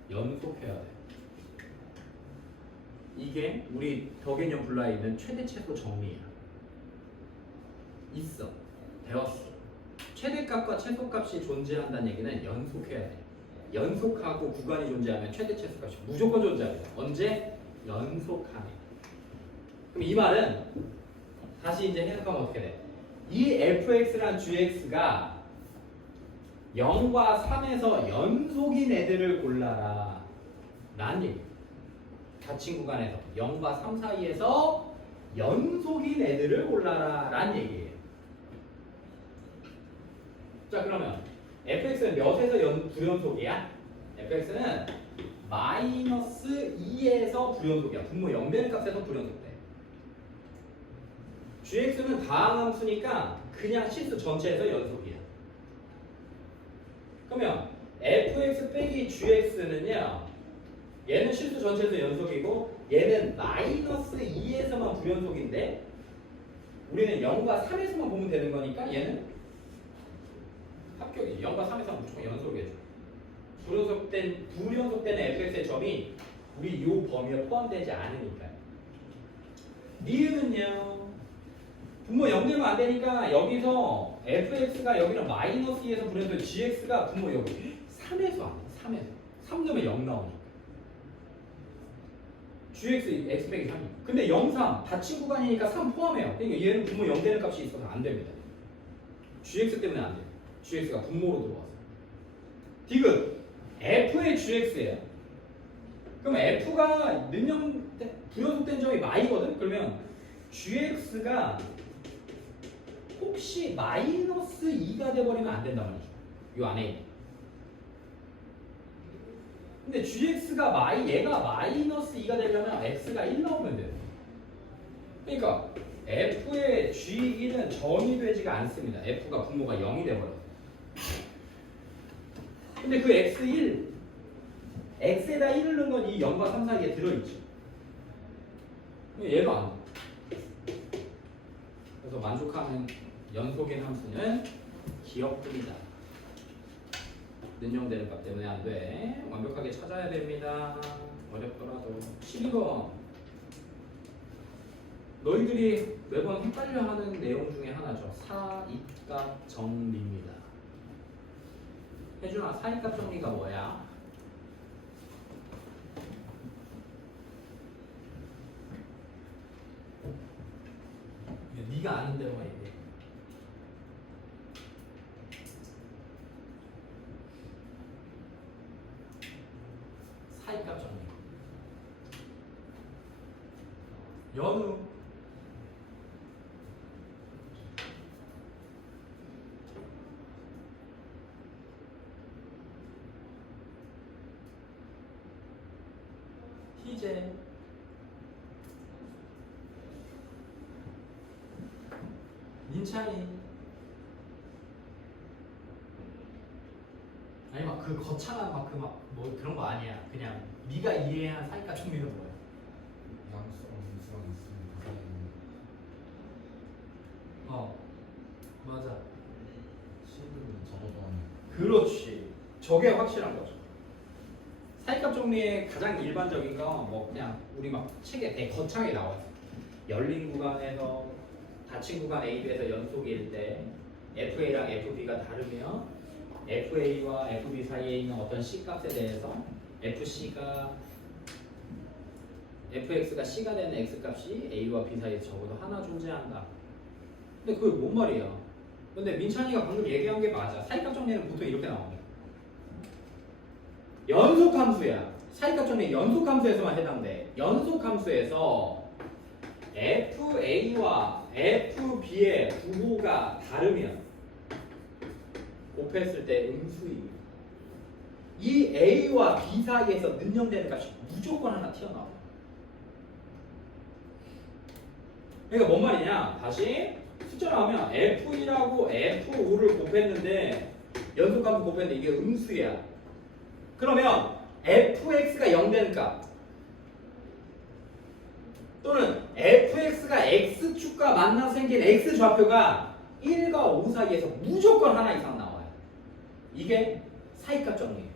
연속해야 돼. 이게 우리 더 개념 불라에 있는 최대 최소 정리야. 있어. 배웠어. 최대값과 최소값이 존재한다는 얘기는 연속해야 돼. 연속하고 구간이 존재하면 최대 최소값이 무조건 존재합니다. 언제? 연속하네. 그럼 이 말은 다시 이제 해석하면 어떻게 돼? 이 fx랑 gx가 0과 3에서 연속인 애들을 골라라 라는 얘기예요. 닫힌 구간에서 0과 3 사이에서 연속인 애들을 골라라 라는 얘기예요. 자, 그러면 fx는 몇에서 불연속이야? fx는 마이너스 2에서 불연속이야. 분모 0 되는 값에서 불연속돼. gx는 다항함수니까 그냥 실수 전체에서 연속이야. 그러면 fx 빼기 gx는요, 얘는 실수 전체에서 연속이고 얘는 마이너스 2에서만 불연속인데 우리는 0과 3에서만 보면 되는 거니까 얘는 합격이지. 0과 3에서 무조건 연속이죠. 불연속되는 fx의 점이 우리 요 범위에 포함되지 않으니까요. 니은은요, 분모 0 되면 안 되니까 여기서 fx가 여기는 마이너스 2에서 불연속, gx가 분모 여기 3에서 안 돼. 3에서 3 되면 0 나오니까 gx x 빼기 3이에요. 근데 0, 3 닫힌 구간이니까 3 포함해요. 그러니까 얘는 분모 0 되는 값이 있어서 안 됩니다. gx 때문에 안 돼요. gx가 분모로 들어와서. 디귿 f의 gx예요. 그럼 f가 불연속된 점이 마이거든. 그러면 gx가 혹시 마이너스 2가 돼버리면 안 된단 말이죠. 이 안에 있는. 근데 gx가 얘가 마이너스 2가 되려면 x가 1 나오면 돼요. 그러니까 f의 g1은 정의 되지가 않습니다. f가 분모가 0이 돼버려요. 근데 그 x1 x에다 1을 넣은 건 이 0과 3 사이에 들어있죠. 얘도 안 돼. 그래서 만족하는 연속인 함수는 기억뿐이다. 능용되는 값 때문에 안 돼. 완벽하게 찾아야 됩니다. 어렵더라도. 12번. 너희들이 매번 헷갈려하는 내용 중에 하나죠. 사입값 정리입니다. 혜준아, 사입값 정리가 뭐야? 네가 아는 대로만 얘기해. 사입값 정리. 연우. 희재. 민찬이. 아니 막 그 거창한 막 그 막 뭐 그런 거 아니야. 그냥 네가 이해한 사이가 정리는 뭐야? 양수랑 분수랑 있으면 그 사이에 맞아. 친구는 적어도 하는. 그렇지. 저게 확실한 거죠. 사이값 정리의 가장 일반적인 건 뭐 그냥 우리 막 책에 되게 거창하게 나와요. 열린 구간에서 닫힌 구간 AB에서 연속일 때 FA랑 FB가 다르면 FA와 FB 사이에 있는 어떤 C값에 대해서 FC가 FX가 C가 되는 X값이 A와 B 사이에 적어도 하나 존재한다. 근데 그게 뭔 말이야? 근데 민찬이가 방금 얘기한 게 맞아. 사이값 정리는 보통 이렇게 나옵니다. 연속함수야. 사이값 정리 연속함수에서만 해당돼. 연속함수에서 FA와 FB의 부호가 다르면 곱했을 때 음수입니다. 이 A와 B 사이에서 능력되는 값이 무조건 하나 튀어나와. 그러니까 뭔 말이냐? 다시 숫자로 하면 F1하고 F5를 곱했는데 연속함수 곱했는데 이게 음수야. 그러면 fx가 0 되는 값 또는 fx가 x축과 만나서 생긴 x좌표가 1과 5 사이에서 무조건 하나 이상 나와요. 이게 사이값 정리예요.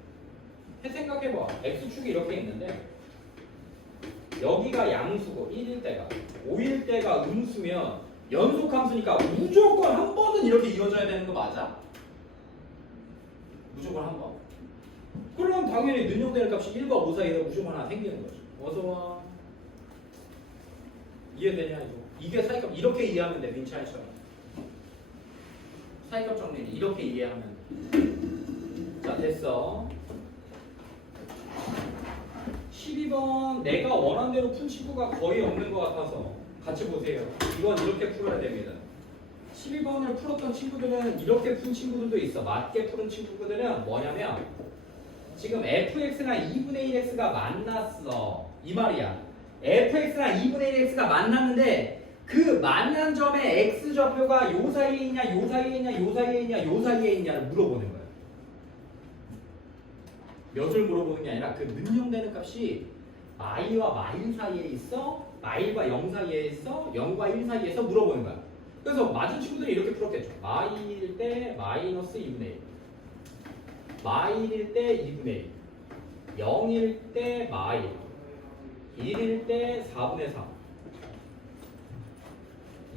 생각해봐. x축이 이렇게 있는데 여기가 양수고 1일 때가 5일 때가 음수면 연속함수니까 무조건 한 번은 이렇게 이어져야 되는 거 맞아? 무조건 한 번. 그럼 당연히 능력되는 값이 1과 5 사이에서 무조건 하나 생기는 거죠. 어서와. 이해되냐 이거? 이게 사이값 이렇게 이해하면 돼. 민찬이처럼. 사이값 정리는 이렇게 이해하면 돼. 자 됐어. 12번 내가 원한 대로 푼 친구가 거의 없는 것 같아서 같이 보세요. 이건 이렇게 풀어야 됩니다. 12번을 풀었던 친구들은 이렇게 푼 친구들도 있어. 맞게 푸는 친구들은 뭐냐면 지금 fx랑 2분의 1x가 만났어. 이 말이야. fx랑 2분의 1x가 만났는데 그 만난 점에 x좌표가 요 사이에 있냐, 요 사이에 있냐, 요 사이에 있냐, 요 사이에 있냐를 물어보는 거야. 몇을 물어보는 게 아니라 그 능력되는 값이 마일과 마일 사이에 있어, 마일과 0 사이에 있어, 0과 1 사이에서 물어보는 거야. 그래서 맞은 친구들이 이렇게 풀었겠죠. 마일일 때 마이너스 2분의 1, 마일일 때 2분의 1, 0일 때 마일, 1일 때 4분의 3,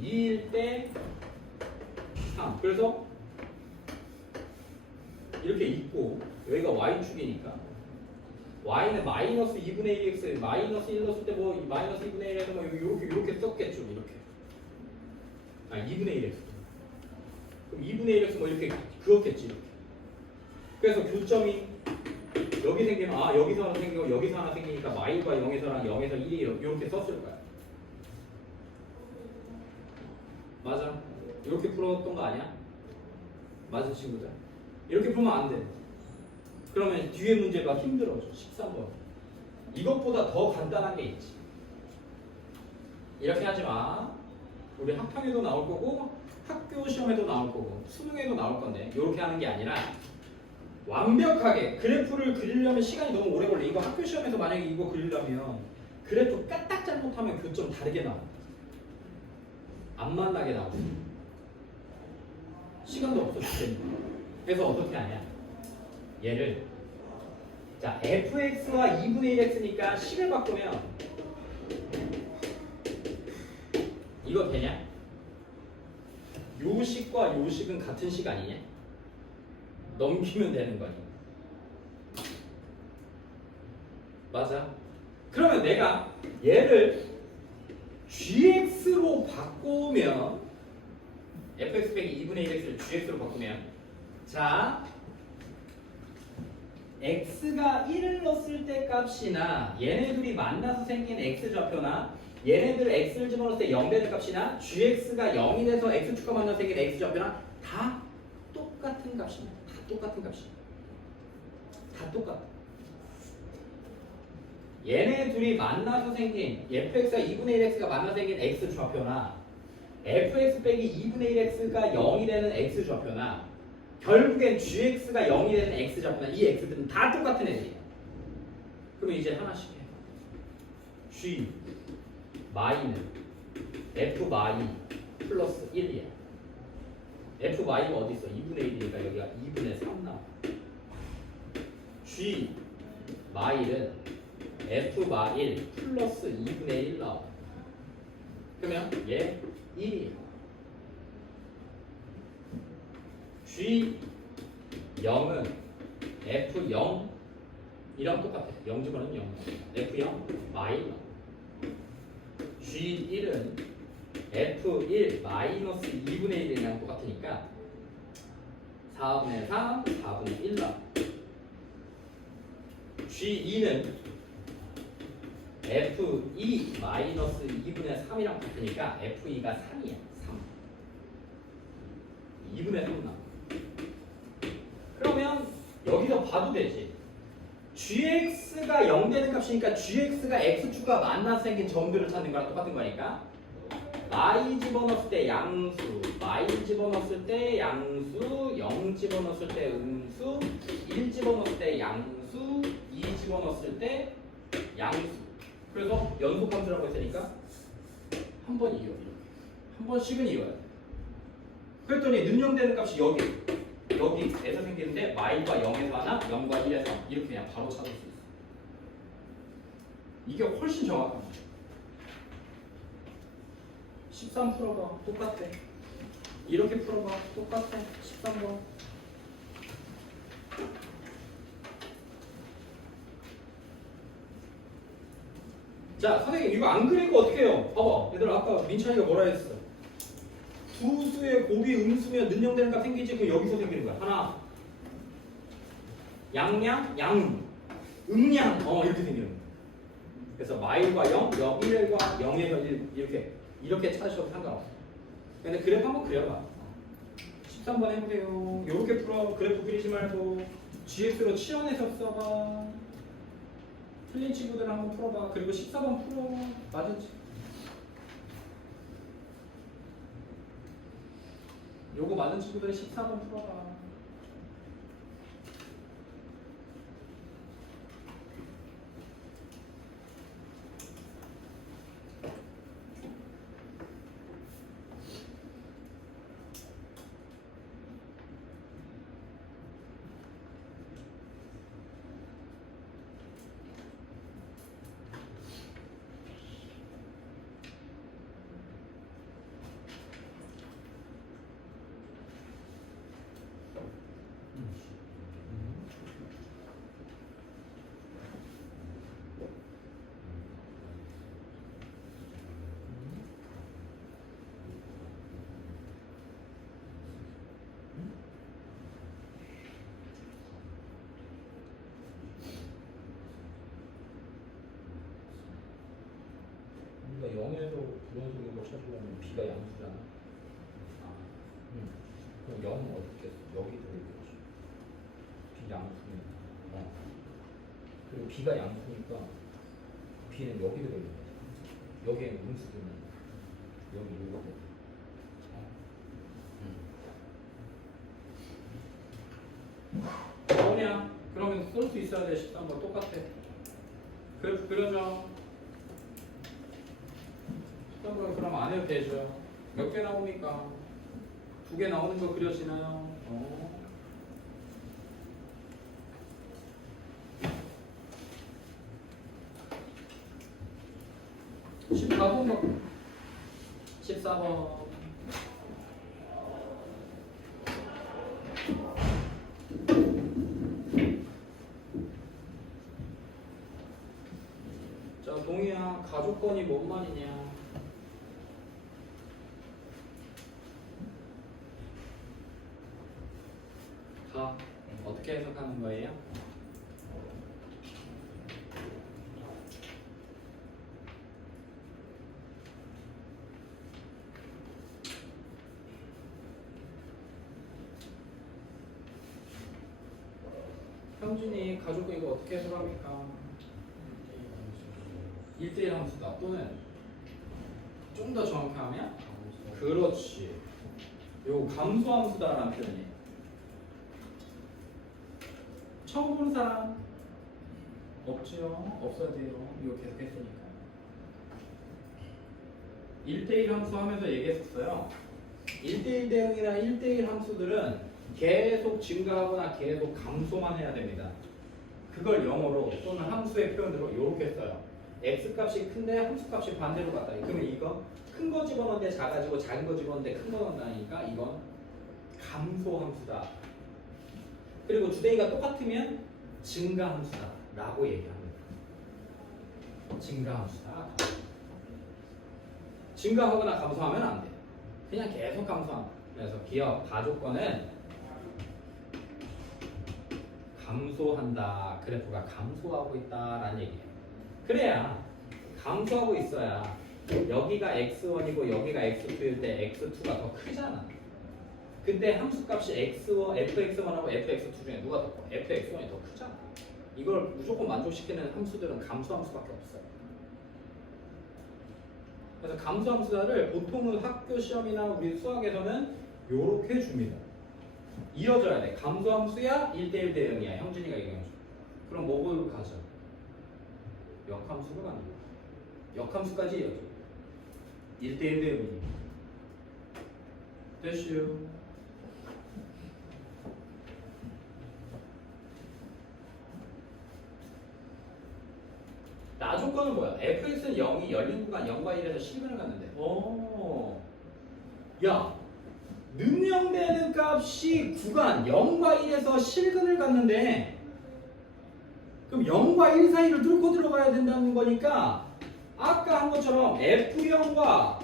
2일 때 3. 그래서 이렇게 있고 여기가 y축이니까 y는 마이너스 2분의 1x 마이너스 1 넣었을 때 뭐 마이너스 2분의 1 해서 뭐 이렇게 썼겠죠. 이렇게. 아 2분의 1x. 그럼 2분의 1x 뭐 이렇게 그렇겠지. 이렇게. 그래서 교점이 여기 생기면 아 여기서 하나 생기고 여기서 하나 생기니까 마일과 0에서랑 0에서 1이 이렇게 썼을 거야. 맞아. 이렇게 풀었던 거 아니야? 맞은 친구들? 이렇게 풀면 안 돼. 그러면 뒤에 문제가 힘들어져. 13번. 이것보다 더 간단한 게 있지. 이렇게 하지 마. 우리 학평에도 나올 거고 학교 시험에도 나올 거고 수능에도 나올 건데 이렇게 하는 게 아니라 완벽하게 그래프를 그리려면 시간이 너무 오래 걸려. 이거 학교 시험에서 만약에 이거 그리려면 그래프 까딱 잘못하면 교점 다르게 나와. 안 만나게 나오고 시간도 없어 죽겠네. 그래서 어떻게 하냐? 얘를 자 fx와 2분의 1x니까 10에 바꾸면 이거 되냐? 요 식과 요 식은 같은 식 아니냐? 넘기면 되는 거니. 맞아. 그러면 내가 얘를 gx로 바꾸면 fx 빼기 2분의 1x를 gx로 바꾸면 자 x가 1을 넣었을 때 값이나 얘네들이 만나서 생긴 x좌표나 얘네들 x를 집어넣을 때 0 되는 값이나 gx가 0이 돼서 x축과 만나서 생긴 x좌표나 다 똑같은 값입니다. 다 똑같은 값이에요. 다 똑같아. 얘네 둘이 만나서 생긴 fx가 2분의 1x가 만나서 생긴 x좌표나 fx 빼기 2분의 1x가 0이 되는 x좌표나 결국엔 gx가 0이 되는 x좌표나 이 x들은 다 똑같은 애들이야. 그럼 이제 하나씩 해. g 마이는 f 마이 플러스 1이야. f 마이가 어디 있어? 2분의 1이니까 여기가 2분의 3 나와. g 마일은 f 마일 플러스 2분의 1 나와. 그러면 얘 1이야. g 0은 f 0 이랑 똑같아. 0 집어넣으면 0 f 0 마일 나와. G1은 F1 마이너스 2분의 1이랑 똑같으니까 4분의 3, 4분의 1 나와. G2는 F2 마이너스 2분의 3이랑 같으니까 F2가 3이야. 3. 2분의 3 나와. 그러면 여기서 봐도 되지. gx가 0 되는 값이니까 gx가 x축과 만나서 생긴 점들을 찾는 거랑 똑같은 거니까 y 집어넣었을 때 양수, y 집어넣었을 때 양수, 0 집어넣었을 때 음수, 1 집어넣었을 때 양수, 2 집어넣었을 때 양수. 그래서 연속함수라고 했으니까 한 번 이겨. 이렇게 한 번씩은 이겨야 돼. 그랬더니 능력되는 값이 여기에서 생기는데 y과 0에서 하나, 0과 1에서 이렇게 그냥 바로 찾을 수 있어. 이게 훨씬 정확합니다. 13 풀어봐. 똑같아. 이렇게 풀어봐. 똑같아. 13번. 자, 선생님 이거 안 그리고 어떻게 해요? 봐봐. 얘들아 아까 민찬이가 뭐라 했어? 두 수의 곱이 음수면 능력되는 값 생기지. 그럼 여기서 생기는 거야. 하나 양양, 양 음양 이렇게 생기는 거야. 그래서 마일과 0, 1과 0에서 1 이렇게 찾으셔도 상관없어. 근데 그래프 한번 그려봐. 13번 해보세요. 이렇게 풀어. 그래프 그리지 말고 GX로 치환해서 써봐. 틀린 친구들 한번 풀어봐. 그리고 14번 풀어. 맞은지. 요거 맞은 친구들은 14번 풀어봐. 우리가 0에서 불연속인 걸 찾으려면 b가 양수잖아. 그럼 0은 어떻게 써? 여기 들어있겠지. B 양수니까. 그리고 B가 양수니까 B는 여기 들어있는 거야. 여기에는 음수들만 여기 이렇게. 뭐냐? 그러면 쓸 수 있어야 돼. 13번 똑같아. 그래프 그려줘. 13번 그럼 안 해도 되죠. 몇 개 나옵니까? 2개 나오는 거 그려지나요? 14번 14번 자 동희야 가족권이 뭔 말이냐 가 어떻게 해석하는 거예요? 형준이 가족권 이거 어떻게 해석합니까? 1대1 함수다 또는 좀 더 정확히 하면 그렇지 요 감소함수다라는 표현이에요. 처음 보는 사람 없지요? 없어야 돼요. 이거 계속 했으니까 1대1 함수 하면서 얘기했었어요. 1대1 대응이나 1대1 함수들은 계속 증가하거나 계속 감소만 해야 됩니다. 그걸 영어로 또는 함수의 표현으로 이렇게 써요. x값이 큰데 함수값이 반대로 갔다. 그러면 이거 큰 거 집어넣는데 작아지고 작은 거 집어넣는데 큰 거 넣는다니까 이건 감소함수다. 그리고 주대기가 똑같으면 증가함수다 라고 얘기합니다. 증가함수다. 증가하거나 감소하면 안 돼요. 그냥 계속 감소합니다. 그래서 기업 가족권은 감소한다. 그래프가 감소하고 있다라는 얘기예요. 그래야 감소하고 있어야 여기가 x1이고 여기가 x2일 때 x2가 더 크잖아. 근데 함수값이 x1, fx1하고 fx2 중에 누가 더 커? fx1이 더 크잖아. 이걸 무조건 만족시키는 함수들은 감소함수밖에 없어요. 그래서 감소함수를 보통은 학교 시험이나 우리 수학에서는 요렇게 줍니다. 이어져야 돼. 감소함수야 1대1 대응이야. 형준이가 얘기해줘. 그럼 뭐를 가져? 역함수로 가는 거야. 역함수까지 이어져. 1대1 대응이니. 됐슈. 나 조건은 뭐야? fx는 0이 열린 구간 0과 1에서 실근을 갖는데. 야, 능력되는 값이 구간 0과 1에서 실근을 갖는데 그럼 0과 1 사이를 뚫고 들어가야 된다는 거니까 아까 한 것처럼 F0과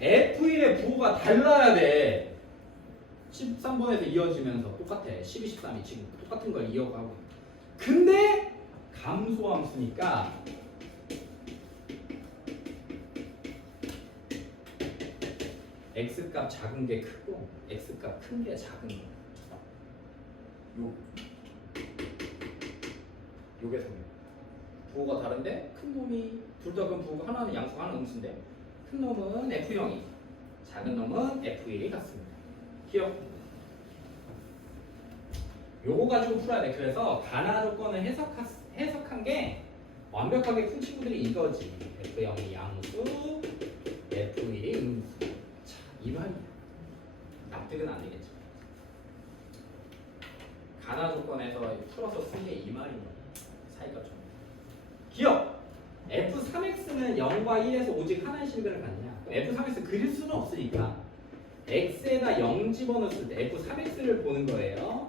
F1의 부호가 달라야 돼. 13번에서 이어지면서 똑같아. 12, 13이 지금 똑같은 걸 이어가고. 근데 감소함수니까 X값 작은 게 크고 X값 큰 게 작은 거. 요게 성격. 부호가 다른데 큰 놈이 둘 다 그럼 부호가 하나는 양수 하나는 음수인데 큰 놈은 F0이 작은 놈은 F1이 같습니다. 기억. 요거 가지고 풀어야 돼. 그래서 가나 조건을 해석한 게 완벽하게 푼 친구들이 이거지. F0이 양수, F1이 음수. 자, 이 말이야. 납득은 안 되겠죠. 가나 조건에서 풀어서 쓴 게 이 말인 거야. 사이가 좀. 기억! F3X는 0과 1에서 오직 하나의 실근을 갖냐? F3X 그릴 수는 없으니까 X에다 0 집어넣었을 때 F3X를 보는 거예요.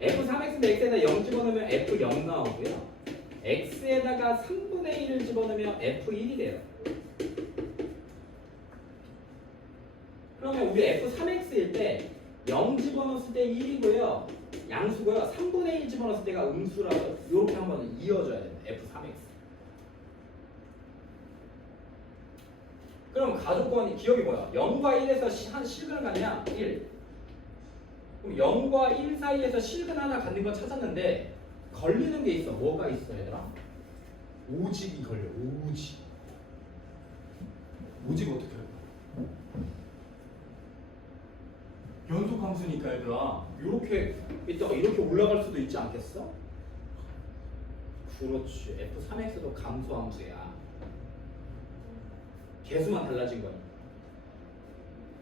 F3X인데 X에다 0 집어넣으면 F0 나오고요. X에다가 3분의 1을 집어넣으면 F1이 돼요. 그러면 우리 F3X일 때 0 집어넣었을 때 1이고요. 양수고요. 3분의 1 집어넣었을 때가 음수라서 이렇게 한번 이어져야 됩니다. F3X. 그럼 가족권이 기억이 뭐야? 0과 1에서 한 실근을 갖냐? 1. 그럼 0과 1 사이에서 실근 하나 갖는 건 찾았는데 걸리는 게 있어. 뭐가 있어 얘들아? 오직이 걸려. 오직. 오직 어떻게 할까? 연속 함수니까 얘들아 이렇게 이따가 이렇게 올라갈 수도 있지 않겠어? 그렇지. F3x도 감소함수야. 개수만 달라진 거니.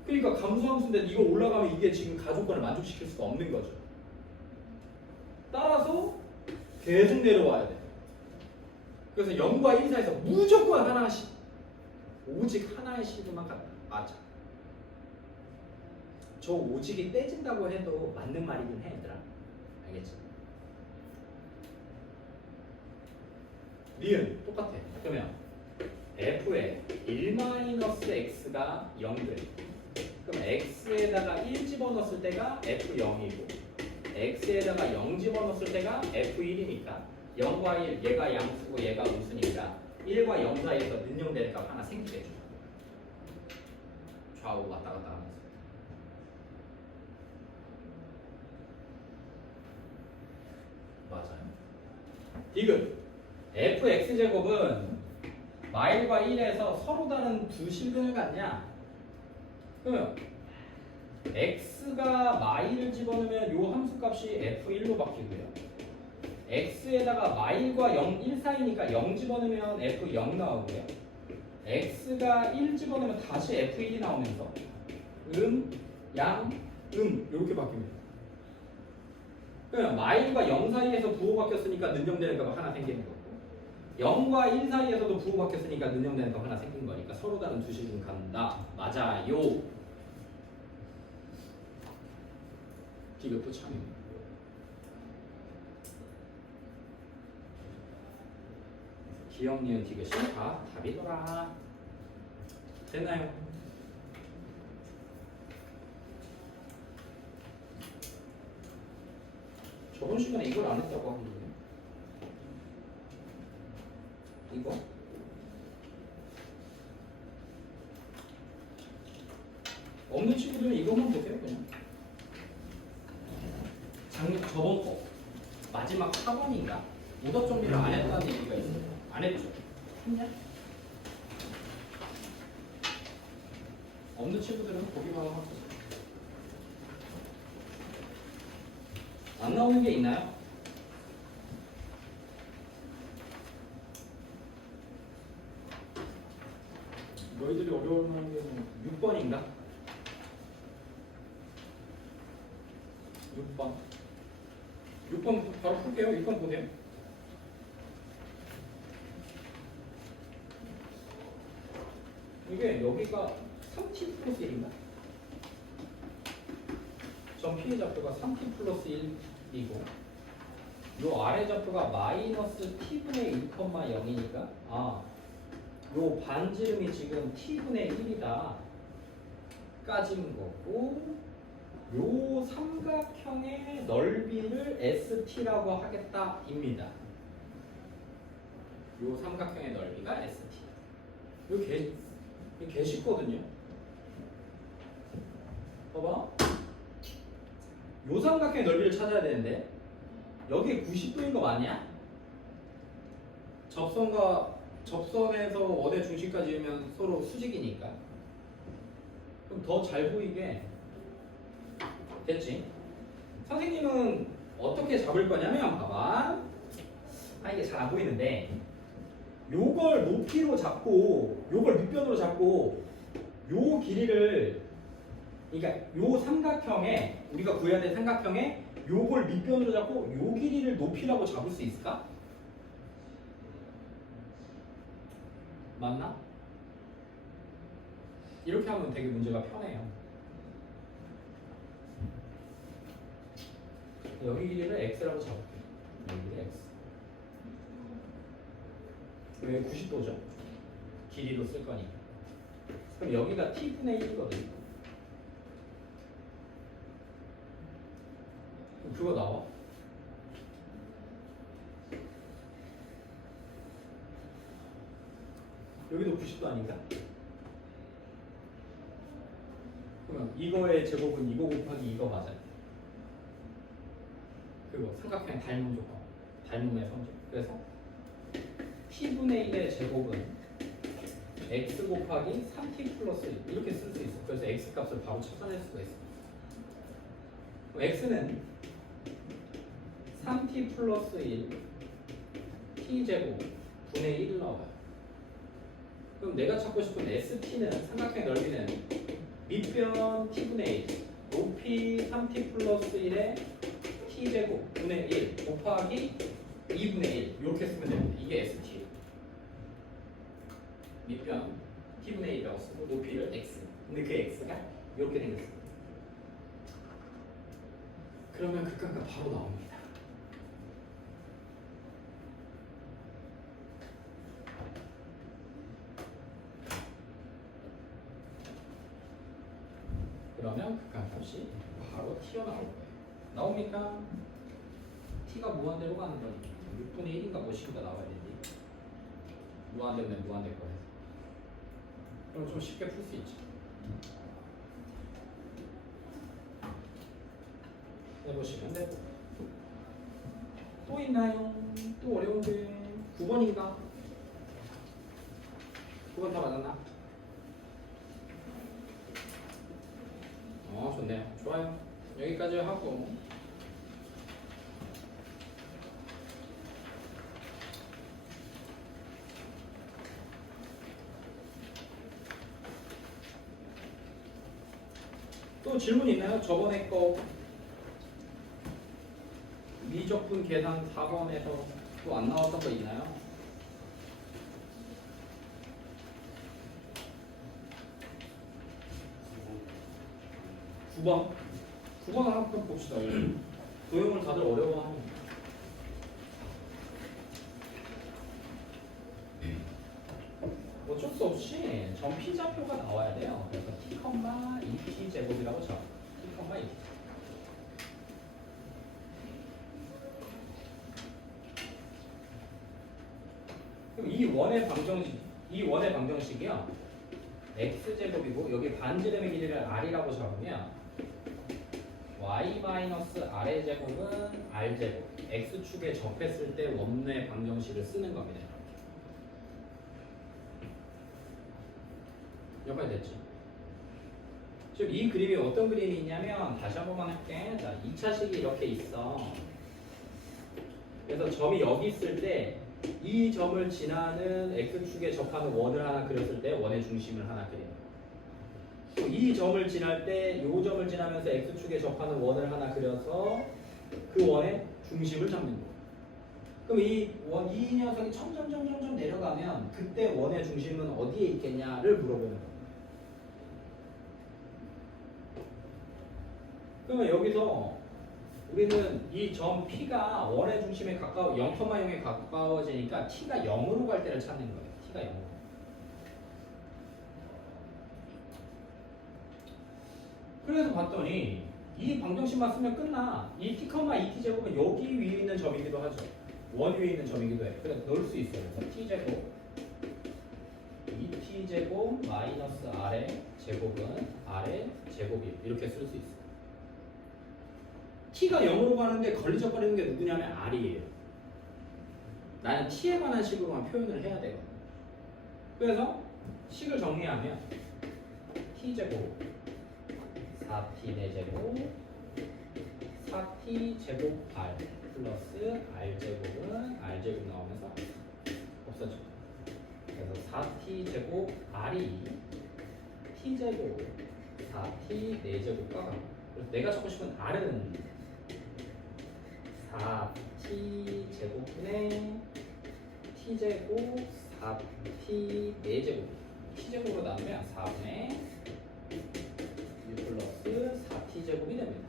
그러니까 감소함수인데 이거 올라가면 이게 지금 가족권을 만족시킬 수가 없는 거죠. 따라서 계속 내려와야 돼. 그래서 0과 1 사이에서 무조건 하나씩, 오직 하나의 식으로만 간다. 맞아. 저 오직이 떼진다고 해도 맞는 말이긴 해 얘들아. 알겠지? 니은 똑같아. 그러면 f에 1-x가 0돼. 그럼 x에다가 1 집어넣었을 때가 f0이고 x에다가 0 집어넣었을 때가 f1이니까 0과 1, 얘가 양수고 얘가 우수니까 1과 0 사이에서 능용되는 값 하나 생기겠죠. 좌우 왔다 갔다 하면서. 맞아요. 디귿 fx제곱은 마일과 1에서 서로 다른 두 실근을 갖냐? 그러면 x가 마일을 집어넣으면 요 함수값이 f1로 바뀌고요. x에다가 마일과 0, 1 사이니까 0 집어넣으면 f0 나오고요. x가 1 집어넣으면 다시 f1이 나오면서 양, 이렇게 바뀝니다. 그러면 마일과 0 사이에서 부호 바뀌었으니까 능정되는 값 하나 생기는 거고 0과 1 사이에서도 부호 바뀌었으니까 능정되는 값 하나 생긴 거니까 서로 다른 두 실근 간다. 맞아요. 디귿도 참입니다. 기억, 니은, 디귿이 다 답이더라. 됐나요? 저번 시간에 이걸 안 했다고 하는데 이거? 없는 친구들은 이것만 보세요 그냥. 저번 거 마지막 4번인가? 오답 정리를 안 했다는 얘기가 있어요. 안 했죠? 했냐? 없는 친구들은 보기만 하고 안 나오는 게 있나요? 너희들이 어려워하는 게 6번인가? 6번 바로 풀게요. 6번 보세요. 이게 여기가 3t 플러스 1인가? 전 P의 좌표가 3t 플러스 1이고 요 아래 좌표가 마이너스 t분의 1,0이니까 요 반지름이 지금 t분의 1이다 까진 거고 요 삼각형의 넓이를 ST라고 하겠다입니다. 요 삼각형의 넓이가 ST. 이게 개 쉽거든요. 봐봐. 요 삼각형의 넓이를 찾아야 되는데 여기 90도인 거 맞냐? 접선에서 원의 중심까지면 서로 수직이니까. 그럼 더 잘 보이게 됐지? 선생님은 어떻게 잡을 거냐면 봐봐. 이게 잘 안 보이는데 요걸 높이로 잡고 요걸 밑변으로 잡고 요 길이를 그러니까 요 삼각형에 우리가 구해야 될 삼각형에 요걸 밑변으로 잡고 요 길이를 높이라고 잡을 수 있을까? 맞나? 이렇게 하면 되게 문제가 편해요. 여기 길이를 x라고 잡을게요. 여기를 x. 왜 90도죠? 길이로 쓸 거니까. 그럼 여기가 t분의 1이거든요. 그럼 그거 나와. 여기도 90도 아닌가? 그러면 이거의 제곱은 이거 곱하기 이거 맞아요. 그리고 삼각형의 닮음 조건, 닮음의 성질. 그래서 t분의 1의 제곱은 x 곱하기 3t 플러스 1 이렇게 쓸 수 있어. 그래서 x 값을 바로 찾아낼 수가 있어. 그럼 x는 3t 플러스 1 t제곱 분의 1을 나와요. 그럼 내가 찾고 싶은 ST는 삼각형의 넓이는 밑변 t분의 1 높이 3t 플러스 1의 t제곱 분의 1 곱하기 2분의 1 이렇게 쓰면 됩니다. 이게 ST 밑변 t분의 1이라고 쓰고 높이를 x 근데 그 x가 이렇게 생겼어요. 그러면 극한값 바로 나옵니다. 그러면 극한값이 바로 튀어나올 거예요. 나옵니까? t가 무한대로 가는 거니까 6분의 1인가 뭐씩인가 나와야 되지. 무한대면 무한대 거예요. 그럼 좀 쉽게 풀 수 있죠. 해보시면 되고. 또 있나요? 또 어려운 게 9번인가? 9번 다 맞았나? 좋네요. 좋아요. 여기까지 하고 또 질문 있나요? 저번에 거 미적분 계산 4번에서 또 안 나왔던 거 있나요? (9번) 9번을 한번 봅시다. 도형을 다들 어려워하는 어쩔 수 없이 점 P좌표가 나와야 돼요. 그래서 T, 2T 제곱이라고 쳐. T, 2T. 그럼 이 원의 방정식이요. x 제곱이고 여기 반지름의 길이를 r이라고 잡으면 y-r의 제곱은 r 제곱. x축에 접했을 때 원의 방정식을 쓰는 겁니다. 여기까지 됐죠? 지금 이 그림이 어떤 그림이 있냐면 다시 한 번만 할게. 자, 2차식이 이렇게 있어. 그래서 점이 여기 있을 때 이 점을 지나는 x축에 접하는 원을 하나 그렸을 때 원의 중심을 하나 그려요. 이 점을 지날 때 이 점을 지나면서 x축에 접하는 원을 하나 그려서 그 원의 중심을 잡는 거예요. 그럼 이 녀석이 점점 내려가면 그때 원의 중심은 어디에 있겠냐를 물어보는 거예요. 그러면 여기서 우리는 이 점 P가 원의 중심에 가까워 0,0에 가까워지니까 T가 0으로 갈 때를 찾는 거예요. T가 0으로. 그래서 봤더니 이 방정식만 쓰면 끝나. 이 T, 2T 제곱은 여기 위에 있는 점이기도 하죠. 원 위에 있는 점이기도 해. 그래서 넣을 수 있어요. 그래서 T제곱 2T 제곱 마이너스 R의 제곱은 R의 제곱이 이렇게 쓸 수 있어요. T가 0으로 가는데 걸리적거리는 게 누구냐면 R이에요. 나는 T에 관한 식으로만 표현을 해야 되거든요. 그래서 식을 정리하면 T제곱 4T 4제곱 4T 제곱 R 플러스 R제곱은 R제곱 나오면서 없어져. 그래서 4T 제곱 R이 T제곱 4T 4제곱과 같고 그래서 내가 찾고 싶은 R은 4t 제곱분의 t제곱 4t 4제곱 t제곱으로 나누면 4분의 1 플러스 4t 제곱이 됩니다.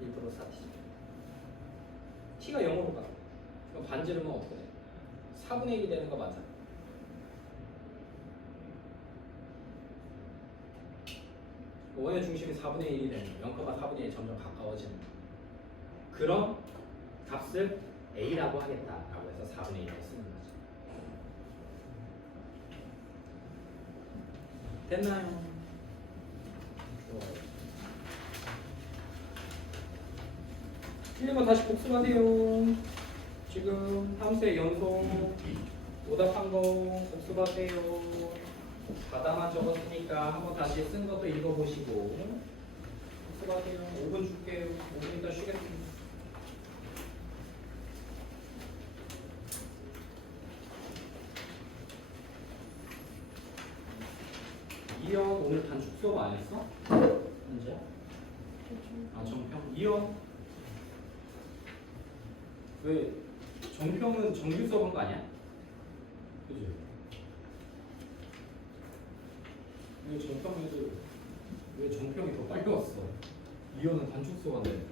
1 플러스 4t 제곱. t가 0으로 가. 그럼 반지름은 어떻게 돼? 4분의 1이 되는 거 맞아? 원의 중심이 4분의 1이 되는 거 0,4분의 1이 점점 가까워지는 거. 그런 값을 A라고 하겠다라고 해서 4분의 1이라고 쓰는 거죠. 됐나요? 좋아요. 틀린 거 다시 복습하세요. 지금 함수의 연속 오답한 거 복습하세요. 바다만 적었으니까 한번 다시 쓴 것도 읽어보시고 복습하세요. 5분 줄게요. 5분 있다 쉬겠습니다. 이현 오늘 단축 수업 안 했어? 언제? 아 정평 이현 왜 정평은 정규 수업 한 거 아니야? 그지? 왜 정평에도 왜 정평이 더 빨리 왔어? 이현은 단축 수업인데.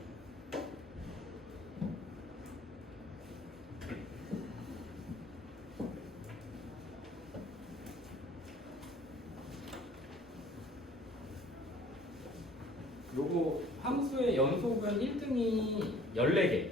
요거 함수의 연속은 1등이 14개.